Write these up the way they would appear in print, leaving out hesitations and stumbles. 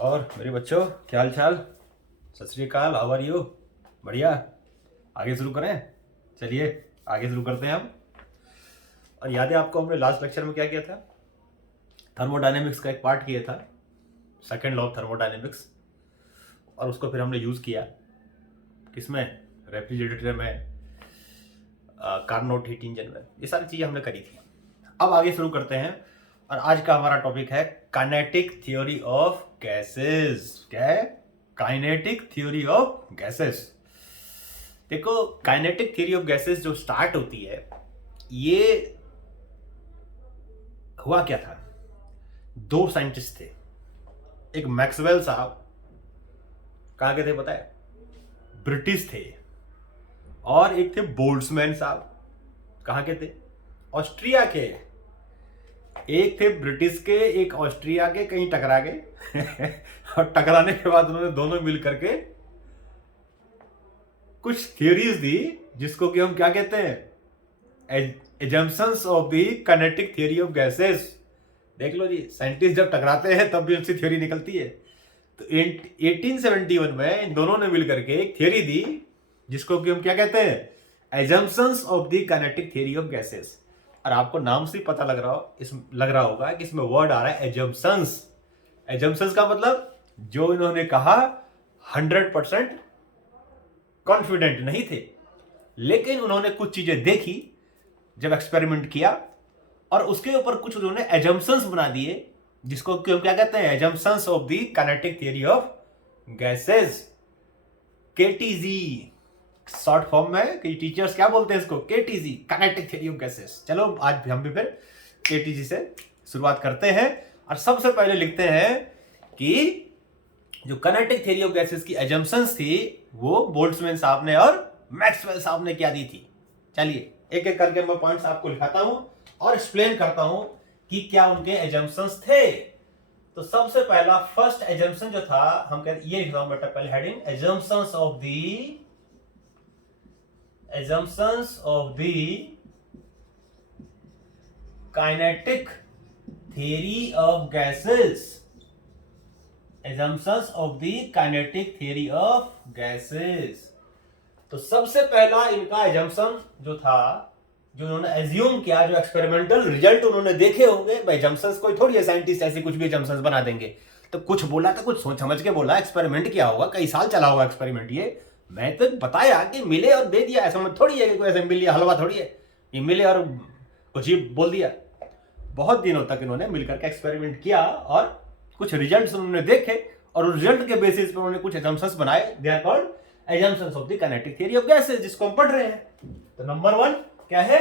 और मेरे बच्चों, क्या हाल चाल? सत श्री अकाल, हाउ आर यू? बढ़िया। आगे शुरू करें? चलिए आगे शुरू करते हैं हम। और याद है आपको, हमने लास्ट लेक्चर में क्या किया था? थर्मोडायनेमिक्स का एक पार्ट किया था, सेकेंड लॉ ऑफ थर्मोडायनेमिक्स। और उसको फिर हमने यूज़ किया किसमें? रेफ्रिजरेटर में, कार्नोट हीट इंजन में। ये सारी चीज़ें हमने करी थी। अब आगे शुरू करते हैं। और आज का हमारा टॉपिक है काइनेटिक थ्योरी ऑफ गैसेस। क्या है? Kinetic theory of gases. देखो, काइनेटिक थ्योरी ऑफ गैसेस जो स्टार्ट होती है, ये हुआ क्या था? दो साइंटिस्ट थे, एक मैक्सवेल साहब, कहाँ के थे पता है? ब्रिटिश थे। और एक थे बोल्ट्जमैन साहब, कहाँ के थे? ऑस्ट्रिया के। एक थे ब्रिटिश के, एक ऑस्ट्रिया के, कहीं टकरा गए और टकराने के बाद उन्होंने दोनों मिल करके कुछ थियोरीज दी, जिसको कि हम क्या कहते हैं? Assumptions of the kinetic theory of gases. देख लो जी, साइंटिस्ट जब टकराते हैं तब भी उनसे थ्योरी निकलती है। तो 1871 में इन दोनों ने मिल करके एक थ्योरी दी, जिसको कि हम क्या कहते हैं? Assumptions of the kinetic theory of gases. और आपको नाम से पता लग रहा होगा कि इसमें वर्ड आ रहा है एजम्पशंस। एजम्पशंस का मतलब, जो इन्होंने कहा 100% कॉन्फिडेंट नहीं थे, लेकिन उन्होंने कुछ चीजें देखी जब एक्सपेरिमेंट किया, और उसके ऊपर कुछ उन्होंने एजम्पशंस बना दिए, जिसको हम क्या कहते हैं? Assumptions of the kinetic theory of gases, KTG short form में। कि टीचर्स क्या बोलते हैं इसको? KTG, kinetic theory of gases. चलो आज भी हम भी फिर केटीजी से शुरुआत करते हैं। और सबसे पहले लिखते हैं कि जो काइनेटिक थ्योरी ऑफ गैसेस की एजम्पशंस थी, वो बोल्ट्जमैन साहब ने और मैक्सवेल साहब ने क्या दी थी। चलिए एक एक करके मैं पॉइंट्स आपको लिखाता हूं और एक्सप्लेन करता हूं कि क्या उनके एजम्पशंस थे। तो सबसे पहला फर्स्ट एजम्पशन जो था, हम कहते ये लिख रहा हूं बेटा पहले heading, assumptions of the kinetic theory of gases. Assumptions of the kinetic theory of gases. तो सबसे पहला इनका एजम्पशन जो था, जो उन्होंने एज्यूम किया, जो एक्सपेरिमेंटल रिजल्ट उन्होंने देखे होंगे, भाई एजम्पशंस कोई थोड़ी है साइंटिस्ट ऐसे कुछ भी एजम्पशंस बना देंगे। तो कुछ बोला तो कुछ सोच समझ के बोला, एक्सपेरिमेंट किया होगा, कई साल चला होगा एक्सपेरिमेंट। ये मैं तो बताया कि मिले और दे दिया, ऐसा मत थोड़ी है कि कोई ऐसे मिल लिया, हलवा थोड़ी है ये मिले और कुछ ही बोल दिया। बहुत दिनों तक इन्होंने मिलकर के एक्सपेरिमेंट किया और कुछ रिजल्ट्स उन्होंने देखे, और रिजल्ट के बेसिस पर उन्होंने कुछ एजम्पशंस बनाए। They are called assumptions of the kinetic theory of gases, जिसको हम पढ़ रहे हैं। तो नंबर 1 क्या है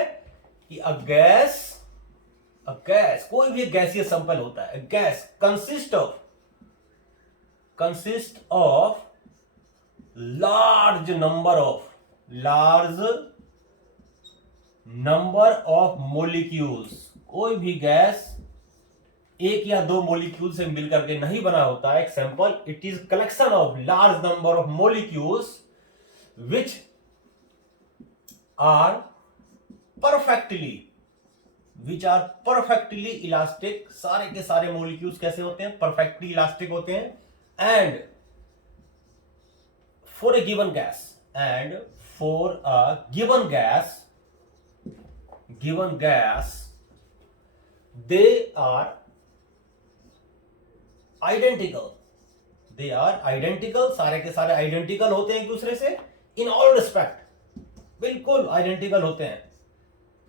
कि अ गैस कोई भी गैसीय सैंपल होता है। Gas consist of large number of molecules. कोई भी गैस एक या दो मोलिक्यूल से मिलकर के नहीं बना होता है एक sample. It is collection of large number of molecules which are perfectly elastic. सारे के सारे मोलिक्यूल्स कैसे होते हैं? परफेक्टली इलास्टिक होते हैं। And for a given gas they are identical। सारे के सारे आइडेंटिकल होते हैं एक दूसरे से। इन ऑल रिस्पेक्ट बिल्कुल आइडेंटिकल होते हैं,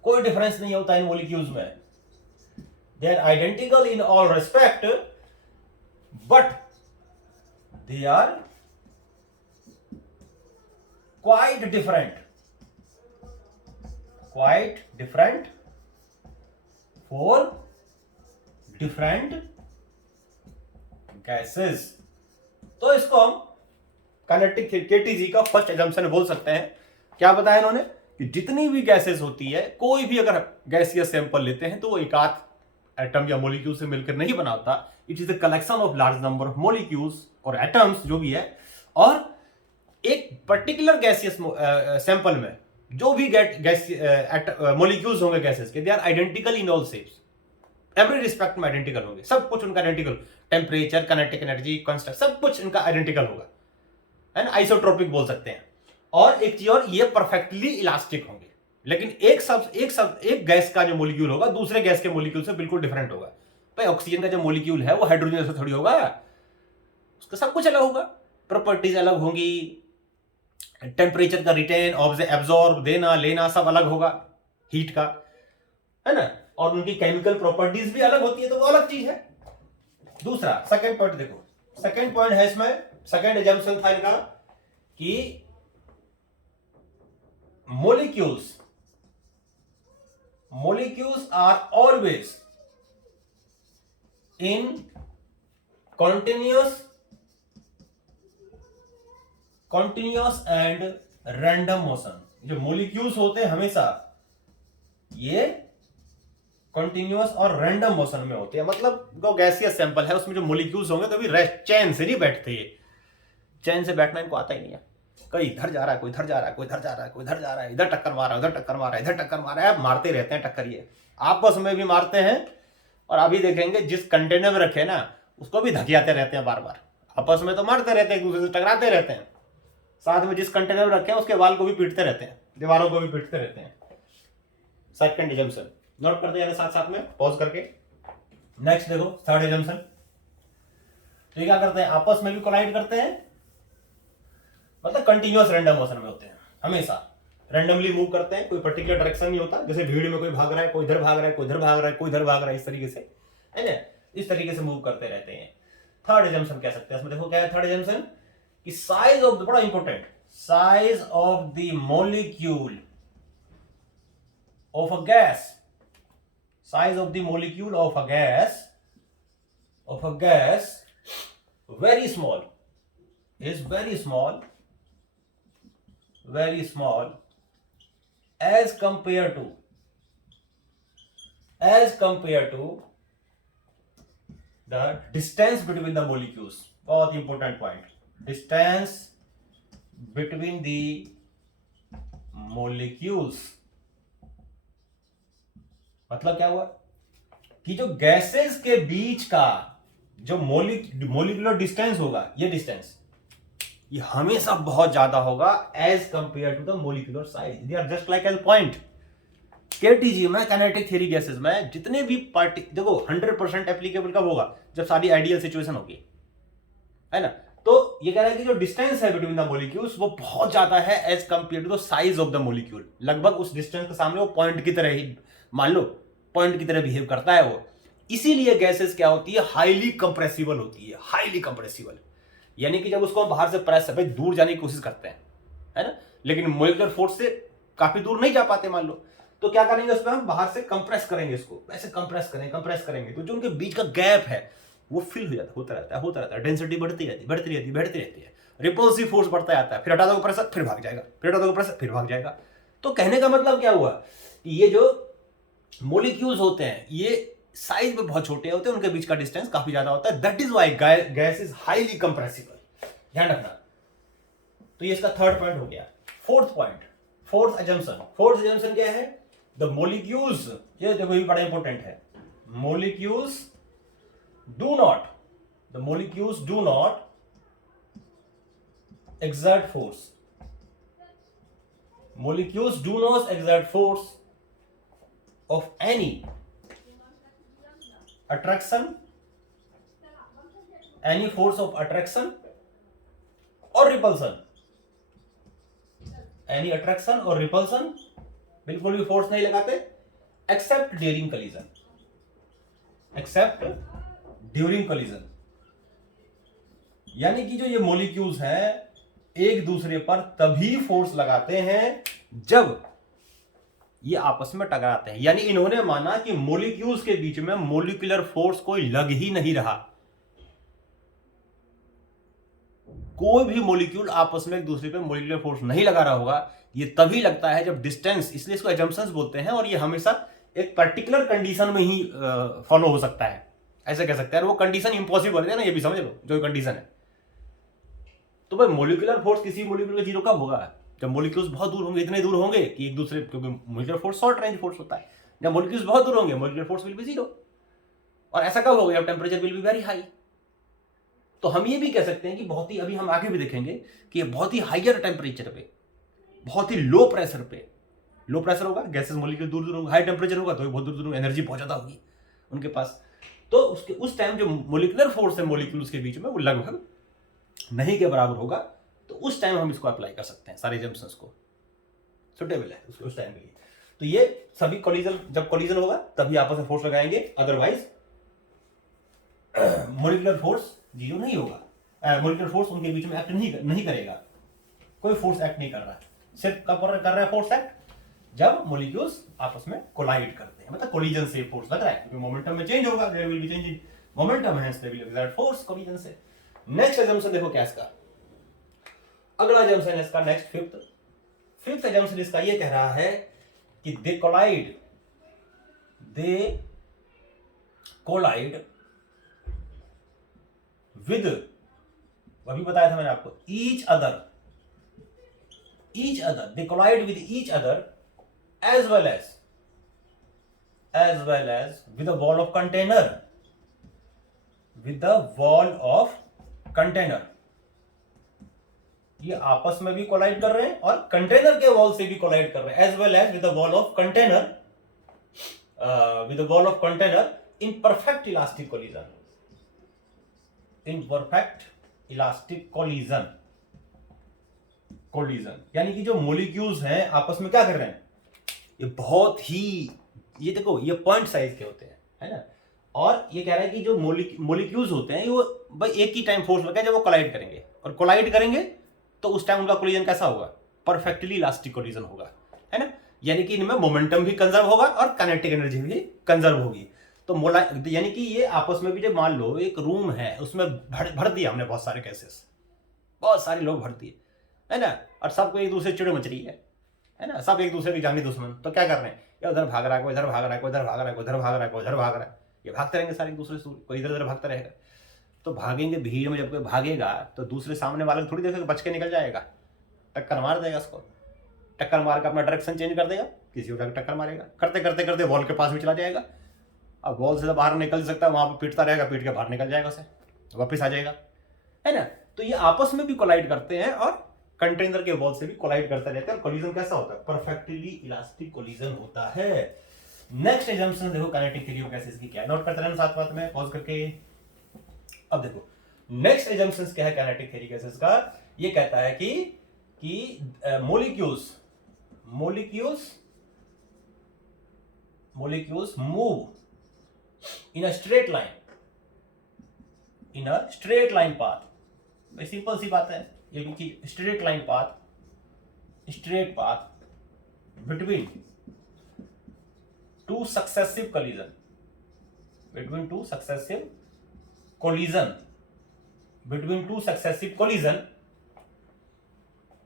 कोई डिफरेंस नहीं होता इन मॉलिक्यूल्स में। They are identical in all respect, but they are quite different for different gases. तो इसको हम काइनेटिक केटीजी का फर्स्ट एजम्पशन बोल सकते हैं। क्या बताया इन्होंने कि जितनी भी गैसेस होती है, कोई भी अगर गैसीय सैंपल लेते हैं तो वो एकाध एटम या मॉलिक्यूल से मिलकर नहीं बना होता। It is the collection of large number of molecules और एटम्स जो भी है। और एक पर्टिकुलर गैसियस सैंपल में जो भी मॉलिक्यूल्स होंगे गैसेस के, they are identical in all shapes. Every respect में आइडेंटिकल होंगे, सब कुछ उनका identical, temperature, kinetic energy, construct, सब कुछ इनका आइडेंटिकल होगा, है ना, आइसोट्रोपिक बोल सकते हैं। और एक चीज और, ये परफेक्टली इलास्टिक होंगे, लेकिन एक गैस का जो मोलिक्यूल होगा दूसरे गैस के मोलिक्यूल से बिल्कुल डिफरेंट होगा। भाई ऑक्सीजन का जो मोलिक्यूल है वो हाइड्रोजन जैसा थोड़ी होगा, उसका सब कुछ अलग होगा, प्रॉपर्टीज अलग होंगी, टेम्परेचर का रिटेन, एब्जॉर्ब, देना लेना सब अलग होगा, हीट का, है ना, और उनकी केमिकल प्रॉपर्टीज भी अलग होती है, तो वो अलग चीज है। दूसरा सेकंड पॉइंट देखो, सेकंड पॉइंट है इसमें, सेकंड एजम्पशन था इनका कि molecules are always in continuous and random motion। जो molecules होते हैं हमेशा ये कंटिन्यूअस और रैंडम मोशन में होते हैं, मतलब जो गैसियस सैंपल है उसमें जो मोलिक्यूल्स होंगे तो भी चैन से नहीं बैठते, ये चैन से बैठना इनको आता ही नहीं है, कोई इधर जा रहा है, कोई इधर जा रहा है, कोई इधर जा रहा है, कोई इधर जा रहा है, इधर टक्कर मार रहा है, उधर टक्कर मार रहा है, इधर टक्कर मार रहा है, मारते रहते हैं टक्कर, ये आपस में भी मारते हैं, और अभी देखेंगे जिस कंटेनर में रखे ना उसको भी धकियाते रहते हैं बार बार, आपस में तो मारते रहते हैं, एक दूसरे से टकराते रहते हैं, साथ में जिस कंटेनर में रखे हैं उसके वाल को भी पीटते रहते हैं, दीवारों को भी पीटते रहते हैं। सेकंड एजम्पशन नोट करते जाते साथ साथ में पॉज करके। नेक्स्ट देखो थर्ड एजम्पशन, तो ये क्या करते हैं, आपस में भी कोलाइड करते हैं, मतलब कंटिन्यूअस रैंडम मोशन में होते हैं, हमेशा रैंडमली मूव करते हैं, कोई पर्टिकुलर डायरेक्शन नहीं होता, जैसे भीड़ में कोई भाग रहा है, कोई इधर भाग रहा है, कोई इधर भाग रहा है, कोई इधर भाग रहा है, इस तरीके से, है ना, इस तरीके से मूव करते रहते हैं। थर्ड एजम्पशन कह सकते हैं इसमें, देखो क्या है थर्ड एजम्पशन कि साइज ऑफ द, बड़ा important, size of the molecule of a gas, size of the molecule of a gas very small, is very small as compared to the distance between the molecules। बहुत important point, distance between the molecules, मतलब क्या हुआ कि जो gases के बीच का जो molecular distance होगा, ये डिस्टेंस ये हमेशा बहुत ज्यादा होगा as compare to the molecular size, they are just like as point. KTG में, काइनेटिक थ्योरी गैसेस में जितने भी पार्टी, देखो 100% एप्लीकेबल कब होगा, जब सारी आइडियल सिचुएशन होगी, है ना, तो ये कह रहा है कि जो डिस्टेंस है बिटवीन द मोलिक्यूल्स वो बहुत ज्यादा है as compare to the size of the molecule, लगभग उस डिस्टेंस के सामने वो पॉइंट की तरह ही, मान लो पॉइंट की तरह बिहेव करता है वो। इसीलिए गैसेस क्या होती है, हाईली कंप्रेसिबल होती है, हाईली कंप्रेसिबल, यानी कि जब उसको हम बाहर से प्रेस भाई दूर जाने की कोशिश करते हैं, है ना, लेकिन मोलिकुलर फोर्स से काफी दूर नहीं जा पाते मान लो, तो क्या करेंगे उसमें हम बाहर से कंप्रेस करेंगे, इसको ऐसे कंप्रेस करेंगे, तो जो उनके बीच का गैप है वो फिल हो जाता, होता रहता है, डेंसिटी बढ़ती रहती है, रिपल्सिव फोर्स बढ़ता जाता है, फिर हटा दो प्रेशर फिर भाग जाएगा, फिर हटा दो प्रेशर फिर भाग जाएगा। तो कहने का मतलब क्या हुआ कि ये जो मोलिक्यूल्स होते हैं ये साइज में बहुत छोटे होते हैं, उनके बीच का डिस्टेंस काफी ज्यादा होता है, that is why gas is highly compressible, ध्यान रखना। तो ये इसका थर्ड पॉइंट हो गया। फोर्थ पॉइंट, फोर्थ एजम्पशन क्या है, द मोलिक्यूल्स, ये देखो ये बड़ा इंपॉर्टेंट है, molecules do not exert force, molecules do not exert force of any attraction, any force of attraction or repulsion, any attraction or repulsion, बिल्कुल भी फोर्स नहीं लगाते except during collision, यानी कि जो ये मोलिक्यूल्स हैं एक दूसरे पर तभी फोर्स लगाते हैं जब ये आपस में टकराते हैं, यानी इन्होंने माना कि मोलिक्यूल्स के बीच में मोलिकुलर फोर्स कोई लग ही नहीं रहा, कोई भी मोलिक्यूल आपस में एक दूसरे पे मोलिकुलर फोर्स नहीं लगा रहा होगा, ये तभी लगता है जब डिस्टेंस, इसलिए इसको एजम्पशंस बोलते हैं, और ये हमेशा एक पर्टिकुलर कंडीशन में ही फॉलो हो सकता है, ऐसे कह सकते हैं, वो कंडीशन इंपॉसिबल है ना, ये भी समझ लो जो कंडीशन है। तो भाई मोलिकुलर फोर्स किसी मोलिक्यूल का जीरो कब होगा, जब मोलिक्यूल्स बहुत दूर होंगे, इतने दूर होंगे कि एक दूसरे, क्योंकि molecular force short range force होता है, जब मोलिक्यूल्स बहुत दूर होंगे molecular force will be zero, और ऐसा कब होगा जब temperature will be very high. तो हम ये भी कह सकते हैं कि बहुत ही, अभी हम आगे भी देखेंगे कि बहुत ही हाइयर टेम्परेचर पे, बहुत ही लो प्रेशर पे, लो प्रेशर होगा, गैसेस मॉलिक्यूल दूर दूर होगा, हाई टेम्परेचर होगा तो बहुत दूर दूर एनर्जी बहुत ज्यादा होगी उनके पास। तो उसके उस टाइम जो मोलिकुलर फोर्स है मॉलिक्यूल्स के बीच में वो लगभग नहीं के बराबर होगा। तो उस टाइम हम इसको अप्लाई कर सकते हैं, सारे जम्पशंस को सुटेबल है उस टाइम के लिए। तो ये सभी कोलिजन, जब कोलिजन होगा तभी आपस में फोर्स लगाएंगे, अदरवाइज मॉलिक्यूलर फोर्स जीरो नहीं होगा। मॉलिक्यूलर फोर्स उनके बीच में एक्ट नहीं करेगा, कोई फोर्स एक्ट नहीं कर रहा है। सिर्फ कब कर रहा है फोर्स एक्ट? जब मॉलिक्यूल्स आपस में कोलाइड करते हैं, मतलब कोलिजन से फोर्स लग रहा है, क्योंकि मोमेंटम में चेंज होगा, there will be change in momentum, hence there will be exert force collision से। नेक्स्ट अजम्पशन देखो क्या इसका, अगला अजम्पशन है इसका नेक्स्ट फिफ्थ अजम्पशन इसका ये कह रहा है कि दे कोलाइड विद, अभी बताया था मैंने आपको, each other, they collide with each other as well as with the wall of container, ये आपस में भी कोलाइड कर रहे हैं और कंटेनर के वॉल से भी कोलाइड कर रहे हैं, as well as with the wall of container, in perfect elastic collision. यानी कि जो मॉलिक्यूल्स हैं आपस में क्या कर रहे हैं, ये बहुत ही, ये देखो ये पॉइंट साइज के होते हैं, है ना। और ये कह रहा है कि जो मॉलिक्यूल्स होते हैं वो भाई एक ही टाइम फोर्स लगा जब वो कोलाइड करेंगे, और कोलाइड करेंगे तो उस टाइम उनका कोलिजन कैसा होगा, परफेक्टली इलास्टिक कोलिजन होगा, है ना। यानी कि इनमें मोमेंटम भी कंजर्व होगा और काइनेटिक एनर्जी भी कंजर्व होगी। तो यानी कि ये आपस में भी, जब मान लो एक रूम है उसमें भर दिया हमने बहुत सारे गैसेस, बहुत सारे लोग भर दिए, है ना, और सबको एक दूसरे चिड़ मच रही है ना, सब एक दूसरे के जानी दुश्मन, तो क्या कर रहे हैं, या उधर भाग रहा है, कोई इधर भाग रहा है, कोई इधर भाग रहा है, कोई इधर भाग रहा है, कोई इधर भाग रहा है, ये भागते रहेंगे सारे एक दूसरे से, कोई इधर उधर भागता रहेगा। तो भागेंगे भीड़ में, जब कोई भागेगा तो दूसरे सामने वाले थोड़ी देर बच के निकल जाएगा, टक्कर मार देगा उसको, टक्कर मार के अपना डायरेक्शन चेंज कर देगा, किसी और टक्कर मारेगा, करते करते करते वॉल के पास भी चला जाएगा। अब वॉल से तो बाहर निकल सकता है, वहां पर पीटता रहेगा, पीट के बाहर निकल जाएगा, उसे वापस आ जाएगा, है ना। तो ये आपस में भी कोलाइड करते हैं और कंटेनर के वॉल से भी कोलाइड करते रहते हैं, और कोलिजन कैसा होता है, परफेक्टली इलास्टिक कोलिजन होता है। नेक्स्ट एग्जांपल देखो काइनेटिक थ्योरी ऑफ गैसेस की क्या है, नोट करते रहना साथ साथ में पॉज करके। अब देखो नेक्स्ट एग्जांपल क्या है काइनेटिक थ्योरी गैसेस का, ये कहता है कि molecules move in a straight line path। भाई सिंपल सी बात है ये भी कि straight path between two successive collision,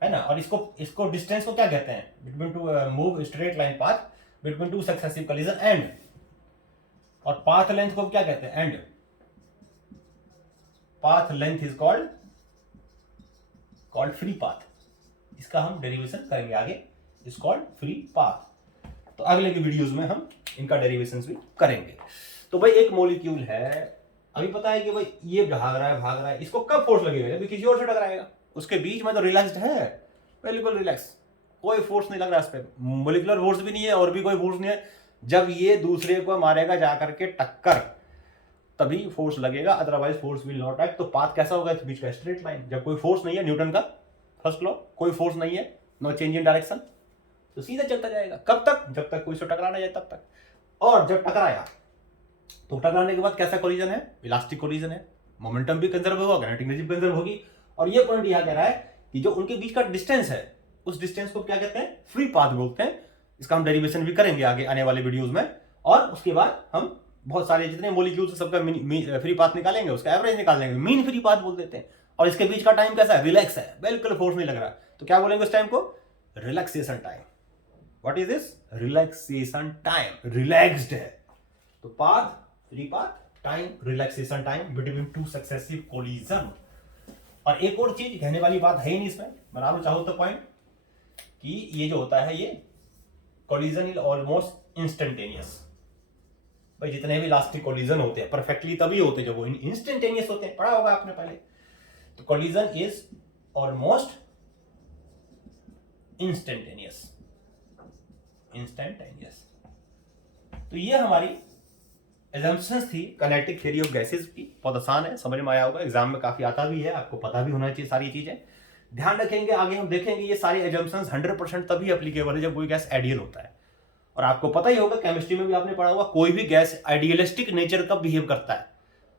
है ना। और इसको डिस्टेंस को क्या कहते हैं, between two move straight line path between two successive collision and, और path length को क्या कहते हैं, end, path length is called free path। इसका हम डेरिवेशन करेंगे आगे, इज कॉल्ड फ्री पाथ। तो अगले की वीडियोस में हम इनका डेरिवेशंस भी करेंगे। तो भाई एक मॉलिक्यूल है, अभी पता है कि भाई ये भाग रहा है, इसको कब फोर्स लगेगा, जब किसी और से टकराएगा, उसके बीच में तो रिलैक्स्ड है, बिल्कुल रिलैक्स, कोई फोर्स नहीं लग रहा इस पे, मॉलिक्यूलर फोर्स भी नहीं है और भी कोई फोर्स नहीं है। जब ये दूसरे को मारेगा जाकर के टक्कर, तभी फोर्स लगेगा, otherwise force will not act. तो पाथ कैसा होगा, इस बीच का स्ट्रेट लाइन, जब कोई फोर्स नहीं है, न्यूटन का फर्स्ट लॉ, कोई फोर्स नहीं है, नो चेंज इन डायरेक्शन, तो सीधा चलता जाएगा, कब तक, जब तक कोई से टकरा ना जाए तब तक। और जब टकराया तो टकराने के बाद कैसा कोलिजन है, इलास्टिक कोलिजन है, मोमेंटम भी कंजर्व होगा, काइनेटिक एनर्जी भी कंजर्व होगी। और ये पॉइंट यहां कह रहा है कि जो उनके बीच का डिस्टेंस है, उस डिस्टेंस को क्या कहते हैं, फ्री पाथ बोलते हैं। इसका हम डेरिवेशन भी करेंगे आगे आने वाले वीडियोस में। और उसके बाद हम बहुत सारे जितने मॉलिक्यूल्स सबका फ्री पाथ निकालेंगे, उसका एवरेज निकाल लेंगे, मीन फ्री पाथ बोल देते हैं। और इसके बीच का टाइम कैसा है, रिलैक्स है, बिल्कुल फोर्स नहीं लग रहा, तो क्या बोलेंगे उस टाइम को, relaxation time. What is this, relaxation time, relaxed है। तो path, free path, time, relaxation time between two successive collision. और एक और चीज कहने वाली बात है ही नहीं इसमें, बना लो चाहो तो पॉइंट, कि ये जो होता है ये कोलिजन इज ऑलमोस्ट इंस्टेंटेनियस, भाई जितने भी इलास्टिक कोलिजन होते हैं परफेक्टली तभी होते हैं जब वो इंस्टेंटेनियस होते हैं, पढ़ा होगा आपने पहले। तो कोलिजन इज ऑलमोस्ट इंस्टेंटेनियस। तो ये हमारी assumptions थी काइनेटिक थ्योरी ऑफ गैसेस की। बहुत आसान है, समझ में आया होगा, एग्जाम में काफी आता भी है, आपको पता भी होना चाहिए सारी चीजें। ध्यान रखेंगे, आगे हम देखेंगे ये सारी assumptions 100% तभी एप्लीकेबल है जब कोई गैस आइडियल होता है। और आपको पता ही होगा, केमिस्ट्री में भी आपने पढ़ा होगा, कोई भी गैस आइडियलिस्टिक नेचर कब बिहेव करता है,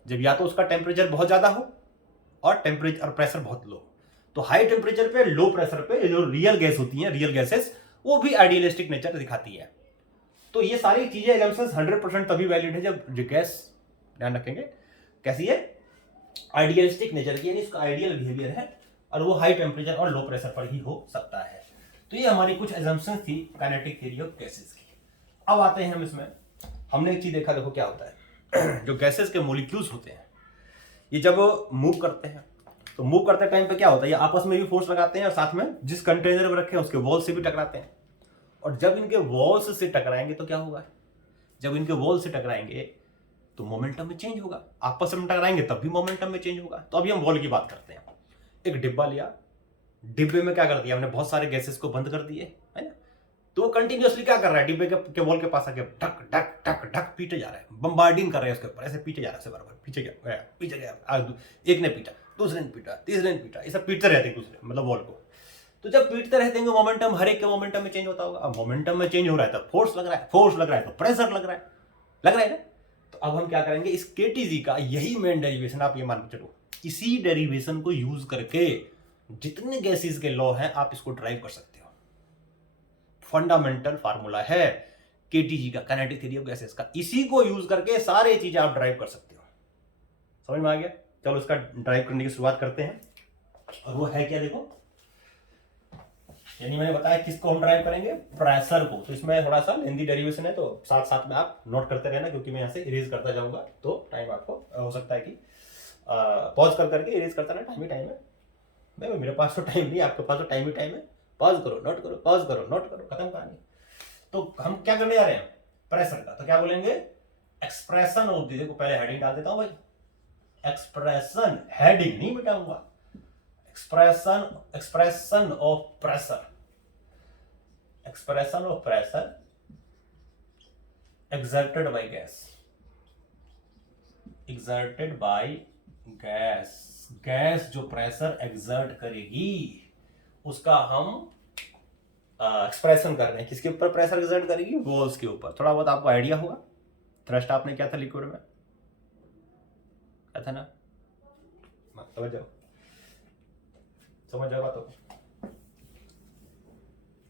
जब या तो उसका टेम्परेचर बहुत ज्यादा हो और टेम्परेचर और प्रेशर बहुत लो। तो हाई टेम्परेचर पे, लो प्रेशर पे जो रियल गैस होती है, रियल गैसेस, वो भी आइडियलिस्टिक नेचर दिखाती है। तो ये सारी चीजें assumptions 100% तभी वैलिड है जब जो गैस, ध्यान रखेंगे, कैसी है, आइडियलिस्टिक नेचर की, यानी इसका आइडियल बिहेवियर है और वो हाई टेम्परेचर और लो प्रेशर पर ही हो सकता है। तो ये हमारी कुछ assumptions थी काइनेटिक थ्योरी ऑफ गैसेस की। अब आते हैं हम इसमें, हमने एक चीज देखा, देखो क्या होता है जो गैसेस के मॉलिक्यूल्स होते हैं, ये जब मूव करते हैं तो मूव करते टाइम पे क्या होता है, ये आपस में भी फोर्स लगाते हैं और साथ में जिस कंटेनर में रखे हैं उसके वॉल से भी टकराते हैं। और जब इनके वॉल्स से टकराएंगे तो क्या होगा, जब इनके वॉल से टकराएंगे तो मोमेंटम में चेंज होगा, आपस में टकराएंगे तब भी मोमेंटम में चेंज होगा। तो अभी हम वॉल की बात करते हैं। एक डिब्बा लिया, डिब्बे में क्या कर दिया हमने, बहुत सारे गैसेस को बंद कर दिए, है ना। तो वो कंटिन्यूअसली क्या कर रहा है, डिब्बे के वॉल के पास आके ढक ढक ढक ढक पीटे जा रहा है, बम्बार्डिंग कर रहे हैं उसके ऊपर, ऐसे पीटे जा रहा है, बराबर पीछे गया पीछे गया, एक ने पीटा, दूसरे ने पीटा, तीसरे ने पीटा, ये सब पीटते रहते हैं दूसरे, मतलब वॉल को। तो जब पीटते रहते हैं मोमेंटम, हर एक के मोमेंटम में चेंज होता होगा। अब मोमेंटम में चेंज हो रहा है तो फोर्स लग रहा है, फोर्स लग रहा है तो प्रेशर लग रहा है ना। तो अब हम क्या करेंगे, इस केटीजी का यही मेन डेरिवेशन, आप ये मान के चलो, इसी डेरिवेशन को यूज करके जितने गैसेस के लॉ हैं आप इसको ड्राइव कर सकते हो। फंडामेंटल फार्मूला है केटीजी का, काइनेटिक थ्योरी ऑफ गैसेस का, इसी को यूज करके सारे चीजें आप ड्राइव कर सकते हो। समझ में आ गया? चलो इसका ड्राइव करने की शुरुआत करते हैं। और वो है क्या, देखो, यानी मैंने बताया किसको हम ड्राइव करेंगे, प्रेशर को। तो इसमें थोड़ा सा लेंदी डेरिवेशन है, तो साथ साथ में आप नोट करते रहना, क्योंकि मैं यहाँ से इरेज करता जाऊंगा तो टाइम आपको हो सकता है कि पॉज कर करके इरेज करता रहना, टाइम ही टाइम है। नहीं, मेरे पास तो टाइम नहीं, आपके पास तो टाइम ही टाइम है। पॉज करो, नोट करो, पॉज करो, नोट करो, खत्म कहानी। तो हम क्या करने जा रहे हैं, प्रेशर का। तो क्या बोलेंगे, एक्सप्रेशन ऑफ दी, देखो पहले हेडिंग डाल देता हूं भाई, एक्सप्रेशन, हेडिंग नहीं मिटाऊंगा, expression of pressure, expression of pressure exerted by gas, exerted by gas, gas जो प्रेशर एक्सर्ट करेगी उसका हम एक्सप्रेशन कर रहे हैं। किसके ऊपर प्रेशर एक्सर्ट करेगी, वॉल्स के ऊपर। थोड़ा बहुत आपको आइडिया होगा, थ्रस्ट आपने क्या था लिक्विड में, क्या था ना, समझ जाओ, समझ जाओ बातों को,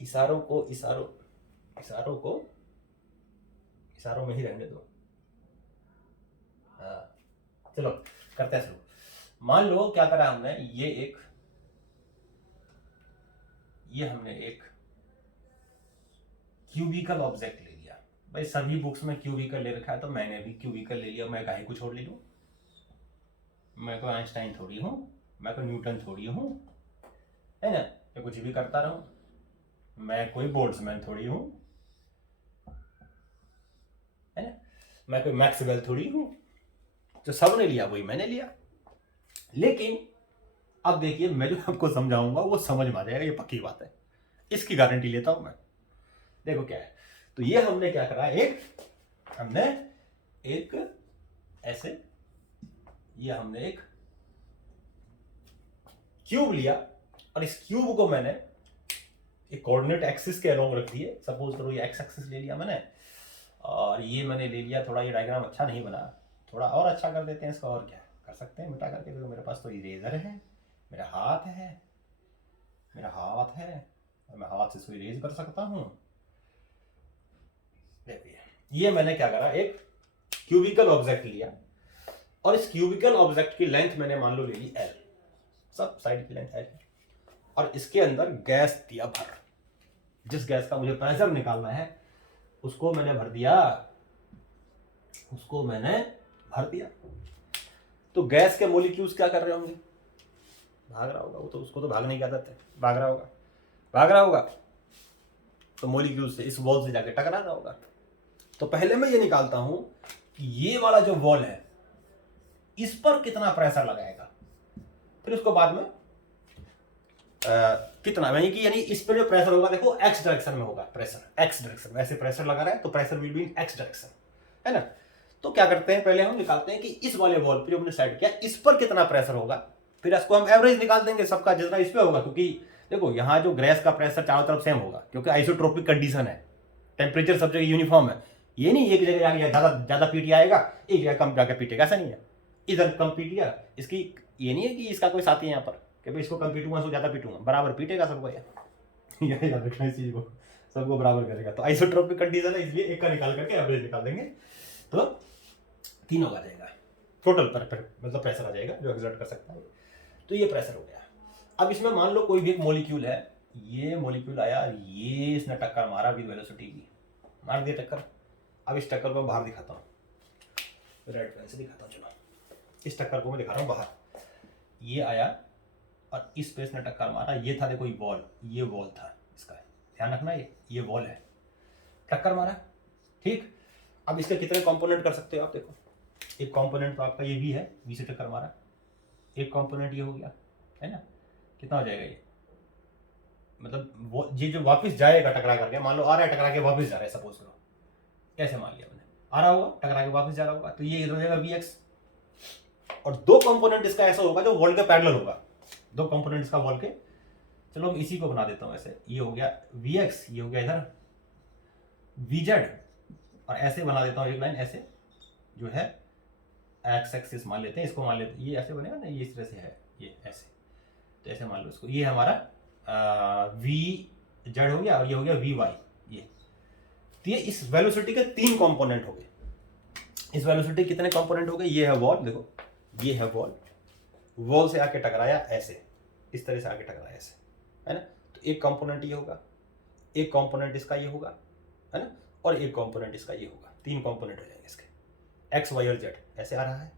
इशारों को इशारों में ही रहने दो। हाँ चलो करते हैं शुरू। मान लो क्या करा हमने, हमने एक क्यूबिकल ऑब्जेक्ट ले लिया। भाई सभी बुक्स में क्यूबिकल ले रखा है तो मैंने भी क्यूबिकल ले लिया। मैं काहे को छोड़ ले लूं, मैं कोई आइंस्टाइन थोड़ी हूं, मैं कोई न्यूटन थोड़ी हूं, है ना, मैं कुछ भी करता रहूं, मैं कोई बोल्ट्जमैन थोड़ी हूं, है ना, मैं कोई मैक्सवेल थोड़ी हूं। तो सबने लिया वही मैंने लिया। लेकिन अब देखिए, मैं जो आपको समझाऊंगा वो समझ में आ जाएगा, ये पक्की बात है, इसकी गारंटी लेता हूं मैं। देखो क्या है, तो ये हमने क्या करा, हमने एक क्यूब लिया और इस क्यूब को मैंने एक कोऑर्डिनेट एक्सिस के अलोंग रख दिए। सपोज करो ये एक्स एक्सिस ले लिया मैंने, और ये मैंने ले लिया, थोड़ा ये डायग्राम अच्छा नहीं बना, थोड़ा और अच्छा कर देते हैं इसका, और क्या कर सकते हैं मिटा करके। तो मेरे पास तो इरेजर है, मेरा हाथ है और मैं हाथ से इसको इरेज कर सकता हूं। देखिए ये मैंने क्या करा, एक क्यूबिकल ऑब्जेक्ट लिया और इस क्यूबिकल ऑब्जेक्ट की लेंथ मैंने मान लो ले ली L, सब साइड की लेंथ L, और इसके अंदर गैस दिया भर। जिस गैस का मुझे प्रेशर निकालना है उसको मैंने भर दिया। तो गैस के मॉलिक्यूल्स क्या कर रहे होंगे, भाग रहा होगा वो, तो उसको तो भागने की आदत है, भाग रहा होगा तो मॉलिक्यूल से इस वॉल से जाके टकरा रहा होगा। तो पहले मैं ये निकालता हूं कि ये वाला जो वॉल है इस पर कितना प्रेशर लगाएगा, फिर उसको बाद में कितना यानी इस पर जो प्रेशर होगा देखो एक्स डायरेक्शन में होगा, प्रेशर एक्स डायरेक्शन में, ऐसे प्रेशर लगा रहा है तो pressure will be in x direction, है ना। तो क्या करते हैं, पहले हम निकालते हैं कि इस वाले वॉल पे जो हमने सेट किया इस पर कितना प्रेशर होगा, फिर इसको हम एवरेज निकाल देंगे सबका जितना इस पे होगा, क्योंकि देखो यहाँ जो गैस का प्रेशर चारों तरफ सेम होगा क्योंकि आइसोट्रोपिक कंडीशन है, टेम्परेचर सब जगह यूनिफॉर्म है। ये नहीं एक जगह जाके ज्यादा पीटी आएगा, एक जगह कम जाकर पीटेगा, ऐसा नहीं है। इधर कम पीटिया, इसकी ये नहीं है कि इसका कोई साथी है यहाँ पर कि भाई इसको कम पीटूंगा इसको ज्यादा पीटूंगा, बराबर पीटेगा सबको यार याद रखना इस चीज को, सबको बराबर करेगा। तो आइसोट्रोपिक कंडीशन है इसलिए एक का निकाल करके एवरेज निकाल देंगे तो तीनों का जाएगा, टोटल पर मतलब प्रेशर आ जाएगा जो एक्सर्ट कर सकता है। तो ये प्रेशर हो गया। अब इसमें मान लो कोई भी एक मॉलिक्यूल है, ये मॉलिक्यूल आया, ये इसने टक्कर मारा विद वेलोसिटी की, मार दिया टक्कर। अब इस टक्कर को बाहर दिखाता हूँ, रेड पेन से दिखाता हूँ, चलो इस टक्कर को मैं दिखा रहा हूँ बाहर। ये आया और इस पे इसने टक्कर मारा, ये था देखो वॉल, ये वॉल था इसका, ध्यान रखना ये वॉल है, टक्कर मारा, ठीक। अब इसके कितने कंपोनेंट कर सकते हो आप, देखो एक कंपोनेंट तो आपका ये भी है, वी से टक्कर मारा, एक कंपोनेंट ये हो गया, है ना। कितना हो जाएगा ये, मतलब वो ये जो वापस जाएगा टकरा करके, मान लो आ रहा है टकरा के वापस जा रहा है, सपोज करो, कैसे मान लिया मैंने, आ रहा होगा टकरा के वापस जा रहा होगा, तो ये इधर हो जाएगा वी एक्स। और दो कंपोनेंट इसका ऐसा होगा जो वॉल के पैरेलल होगा, दो कंपोनेंट इसका वॉल के, चलो मैं इसी को बना देता हूँ ऐसे, ये हो गया वी एक्स, ये हो गया इधर वी जेड, और ऐसे बना देता हूँ एक लाइन ऐसे जो है एक्स एक्सिस मान लेते हैं, इसको मान लेते हैं, ये ऐसे बनेगा ना, ये इस तरह से है, ये ऐसे, तो ऐसे मान लो इसको, ये हमारा वी जेड हो गया और ये हो गया वी वाई, ये तो ये इस वेलोसिटी के तीन कंपोनेंट हो गए। इस वेलोसिटी कितने कंपोनेंट हो गए, ये है वॉल, देखो ये है वॉल, वॉल से आके टकराया ऐसे, इस तरह से आके टकराया ऐसे, है ना। तो एक कंपोनेंट ये होगा, एक कंपोनेंट इसका ये होगा, है ना, और एक कंपोनेंट इसका ये होगा, तीन कंपोनेंट हो जाएंगे इसके, एक्स वाई और जेड। ऐसे आ रहा है,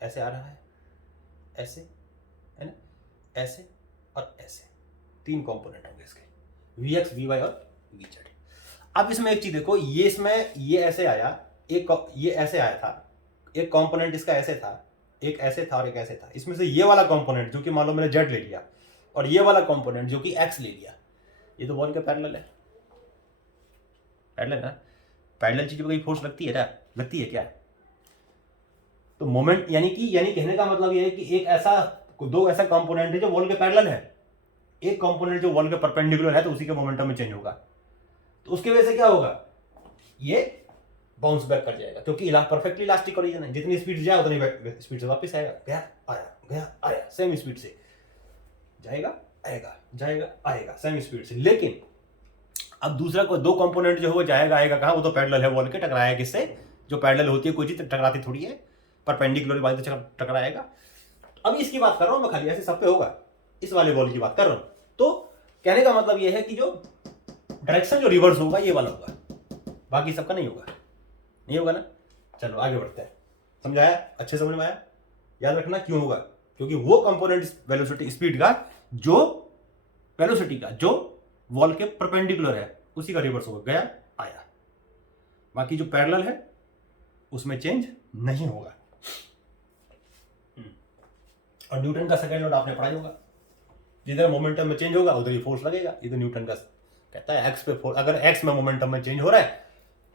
ऐसे आ रहा है, ऐसे, है ना, ऐसे और ऐसे, तीन कंपोनेंट होंगे इसके, वी एक्स वी वाई और वी जेड। अब इसमें एक चीज देखो, ये इसमें ये ऐसे आया, एक ये ऐसे आया था, एक कंपोनेंट इसका ऐसे था, एक ऐसे था और एक ऐसे था। इसमें से ये वाला कंपोनेंट जो कि मान लो मैंने जेड ले लिया और ये वाला कंपोनेंट जो कि एक्स ले लिया, ये तो वॉल के पैरेलल है, पैरेलल ना, पैरेलल चीज पे कोई फोर्स लगती है क्या, लगती है क्या। तो मोमेंट यानी कहने का मतलब ये है कि एक ऐसा, दो ऐसा कंपोनेंट है जो वॉल के पैरेलल है, एक कंपोनेंट जो वॉल के परपेंडिकुलर है तो उसी के मोमेंटम में चेंज होगा, तो उसकी वजह से क्या होगा, ये बाउंस बैक कर जाएगा, क्योंकि परफेक्टली इलास्टिक कोलिजन है, जितनी स्पीड जाए उतनी स्पीड से वापस आएगा, गया आया गया आया, सेम स्पीड से जाएगा आएगा जाएगा आएगा, सेम स्पीड से। लेकिन अब दूसरा कोई दो कंपोनेंट जो हो जाएगा आएगा कहाँ, वो तो पैरेलल है वॉल के, टकराया किससे, जो पैरेलल होती है कोई चीज टकराती थोड़ी है, परपेंडिकुलर वाले तो टकराएगा। अब इसकी बात कर रहा हूं मैं, खाली ऐसे सब पे होगा, इस वाले वॉल की बात कर रहा हूं। तो कहने का मतलब ये है कि जो डायरेक्शन जो रिवर्स होगा ये वाला होगा, बाकी सबका नहीं होगा, नहीं होगा ना। चलो आगे बढ़ते हैं, समझाया, अच्छे समझ में आया। याद रखना क्यों होगा, क्योंकि वो कंपोनेंट वेलोसिटी स्पीड का जो वेलोसिटी का जो वॉल के परपेंडिकुलर है उसी का रिवर्स होगा, गया आया, बाकी जो पैरेलल है उसमें चेंज नहीं होगा। और न्यूटन का सेकंड लॉ आपने पढ़ाई होगा, जिधर मोमेंटम में चेंज होगा उधर ही फोर्स लगेगा। इधर न्यूटन का कहता है एक्स पे फोर्स, अगर एक्स में मोमेंटम में चेंज हो रहा है,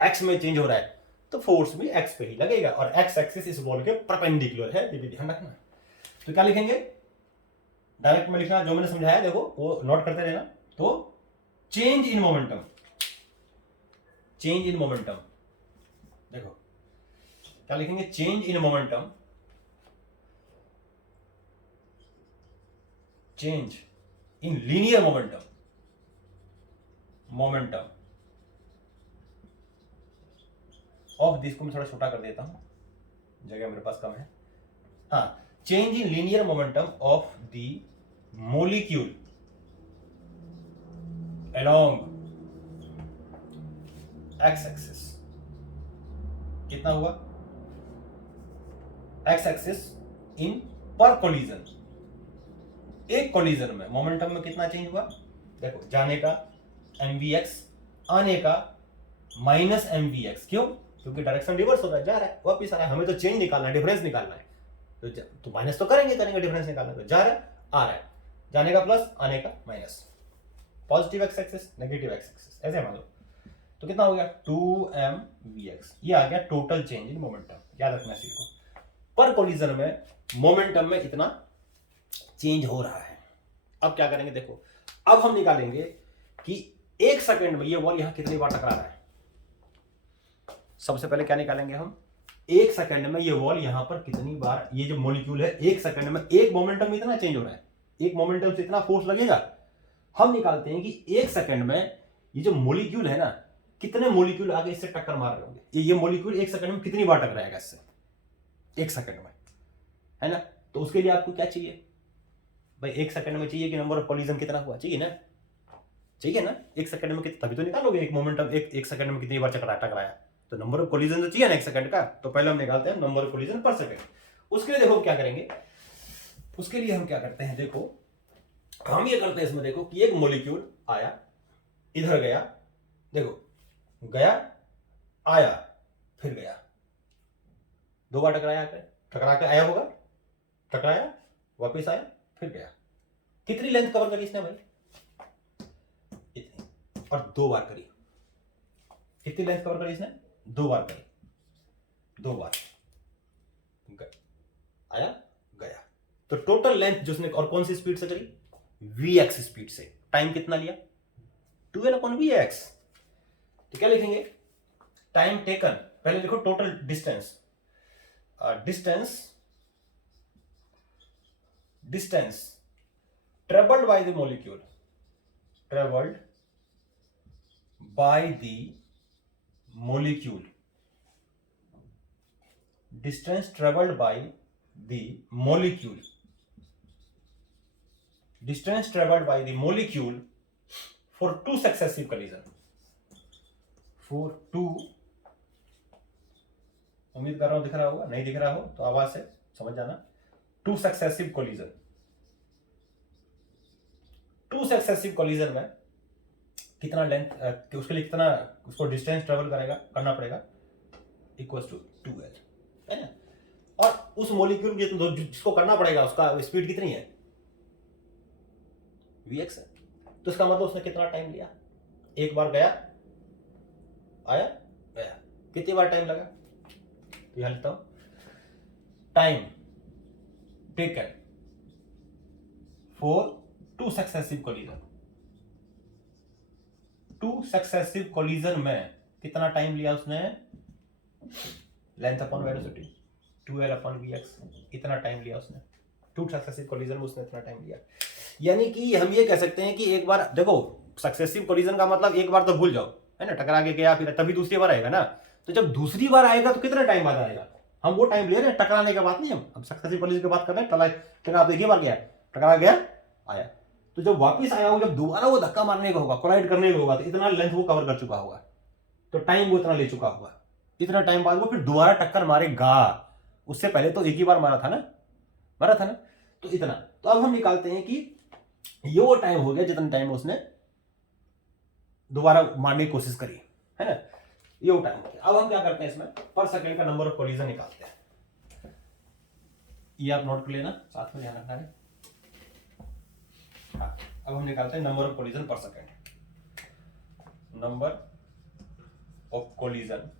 एक्स में चेंज हो रहा है तो फोर्स भी एक्स पे ही लगेगा, और एक्स एक्सिस इस बॉल के परपेंडिकुलर है, ये भी ध्यान रखना। तो क्या लिखेंगे, डायरेक्ट में लिखना, जो मैंने समझाया देखो वो नोट करते रहना। तो change in momentum, change in momentum, देखो क्या लिखेंगे, change in momentum, change in linear momentum, momentum of this को मैं थोड़ा छोटा कर देता हूं, जगह मेरे पास कम है। हाँ, change in linear momentum of the molecule along x axis, कितना हुआ, x एक्सिस इन पर कोलिजन, एक कोलिजन में मोमेंटम में कितना चेंज हुआ, जाने का mvx, आने का -mvx। क्यों? क्योंकि डायरेक्शन रिवर्स हो रहा है, जा रहा है वापिस आ रहा है, हमें तो चेंज निकालना है, डिफरेंस निकालना है, तो माइनस तो करेंगे डिफरेंस निकालना है, तो जा रहा है आ रहा है, जाने का प्लस आने का minus, positive x axis negative x axis, ऐसे मान लो। तो कितना हो गया 2mvx, ये आ गया टोटल चेंज इन मोमेंटम, याद रखना इसी को। पर कोलिजन में मोमेंटम में इतना चेंज हो रहा है। अब क्या करेंगे देखो, अब हम निकालेंगे कि 1 सेकंड में ये बॉल यहां कितनी बार टकरा रहा है। सबसे पहले क्या निकालेंगे हम, 1 सेकंड में ये बॉल यहां पर कितनी बार, ये जो मॉलिक्यूल है 1 सेकंड में एक मोमेंटम में इतना चेंज हो रहा है, एक मोमेंटम से इतना फोर्स लगेगा। हम निकालते हैं कि 1 सेकंड में ये जो मॉलिक्यूल है ना, कितने मॉलिक्यूल आगे इससे टक्कर मार रहे होंगे, ये मॉलिक्यूल 1 सेकंड में कितनी बार टकराएगा इससे 1 सेकंड में, है ना। तो उसके लिए आपको क्या चाहिए भाई, 1 सेकंड में चाहिए कि नंबर ऑफ कोलिजन कितना हुआ, चाहिए ना, चाहिए ना 1 सेकंड में कितना, तभी तो निकालोगे एक मोमेंटम, एक सेकंड में कितनी बार टकराया, तो नंबर ऑफ कोलिजन तो चाहिए ना 1 सेकंड का। तो पहले हम निकालते हैं number of collision per second. उसके लिए देखो क्या करेंगे, उसके लिए हम क्या करते हैं, देखो हम ये करते हैं इसमें, देखो कि एक मॉलिक्यूल आया, इधर गया, देखो गया आया फिर गया, 2 बार टकराया, टकरा के आया होगा, टकराया वापिस आया फिर गया। कितनी लेंथ कवर करी इसने भाई, इतनी, और 2 बार करी। कितनी लेंथ कवर करी इसने, 2 बार करी, 2 बार आया गया। तो टोटल लेंथ जो उसने, और कौन सी स्पीड से करी, vx स्पीड से। टाइम कितना लिया 12/vx। तो क्या लिखेंगे, टाइम टेकन, पहले लिखो total distance, distance travelled by the molecule, travelled by the molecule, distance travelled by the molecule, distance travelled by the molecule for 2 successive collision, for 2, उम्मीद कर रहा हूं दिख रहा होगा, नहीं दिख रहा हो तो आवाज से समझ जाना, 2 सक्सेसिव कोलिजन। 2 सक्सेसिव कोलिजन में कितना लेंथ, उसके लिए कितना उसको डिस्टेंस ट्रेवल करना पड़ेगा, इक्वल्स टू 2l, है ना। और उस मॉलिक्यूल जिसको करना पड़ेगा उसका स्पीड कितनी है, vx है। तो इसका मतलब उसने कितना टाइम लिया, एक बार गया आया गया, कितनी बार टाइम लगा, तो यहां लिखता हूं, time taken for 2 successive collision. 2 successive collision में कितना टाइम लिया उसने, लेंथ अपॉन वेलोसिटी 2l/vx, इतना टाइम लिया उसने, 2 सक्सेसिव कोलिजन में उसने इतना टाइम लिया। यानी कि हम ये कह सकते हैं कि एक बार देखो, सक्सेसिव कोलिजन का मतलब एक बार तो भूल जाओ, है ना, टकरा के गया फिर तभी दूसरी बार आएगा ना। तो जब दूसरी बार आएगा तो कितना टाइम बाद आएगा, हम वो टाइम ले रहे हैं, टकराने की बात नहीं, हम सक्सेसिव कोलिजन की बात कर रहे हैं। टकरा एक ही बार गया, टकरा गया आया, तो जब वापिस आया हो, जब दोबारा वो धक्का मारने का होगा, कोलाइड करने का होगा, तो इतना लेंथ वो कवर कर चुका होगा, तो टाइम वो इतना ले चुका होगा, इतना टाइम बाद वो फिर दोबारा टक्कर मारेगा। उससे पहले तो एक ही बार मारा था ना, तो इतना। तो अब हम निकालते हैं कि ये वो टाइम हो गया जितना टाइम उसने दोबारा मारने की कोशिश करी, है ना, ये वो टाइम हो गया। अब हम क्या करते हैं, इसमें पर सेकंड का नंबर ऑफ कोलिजन निकालते हैं। ये आप नोट कर लेना, साथ में ध्यान रखना है। हाँ, अब हम निकालते हैं number of collision per second, number of collision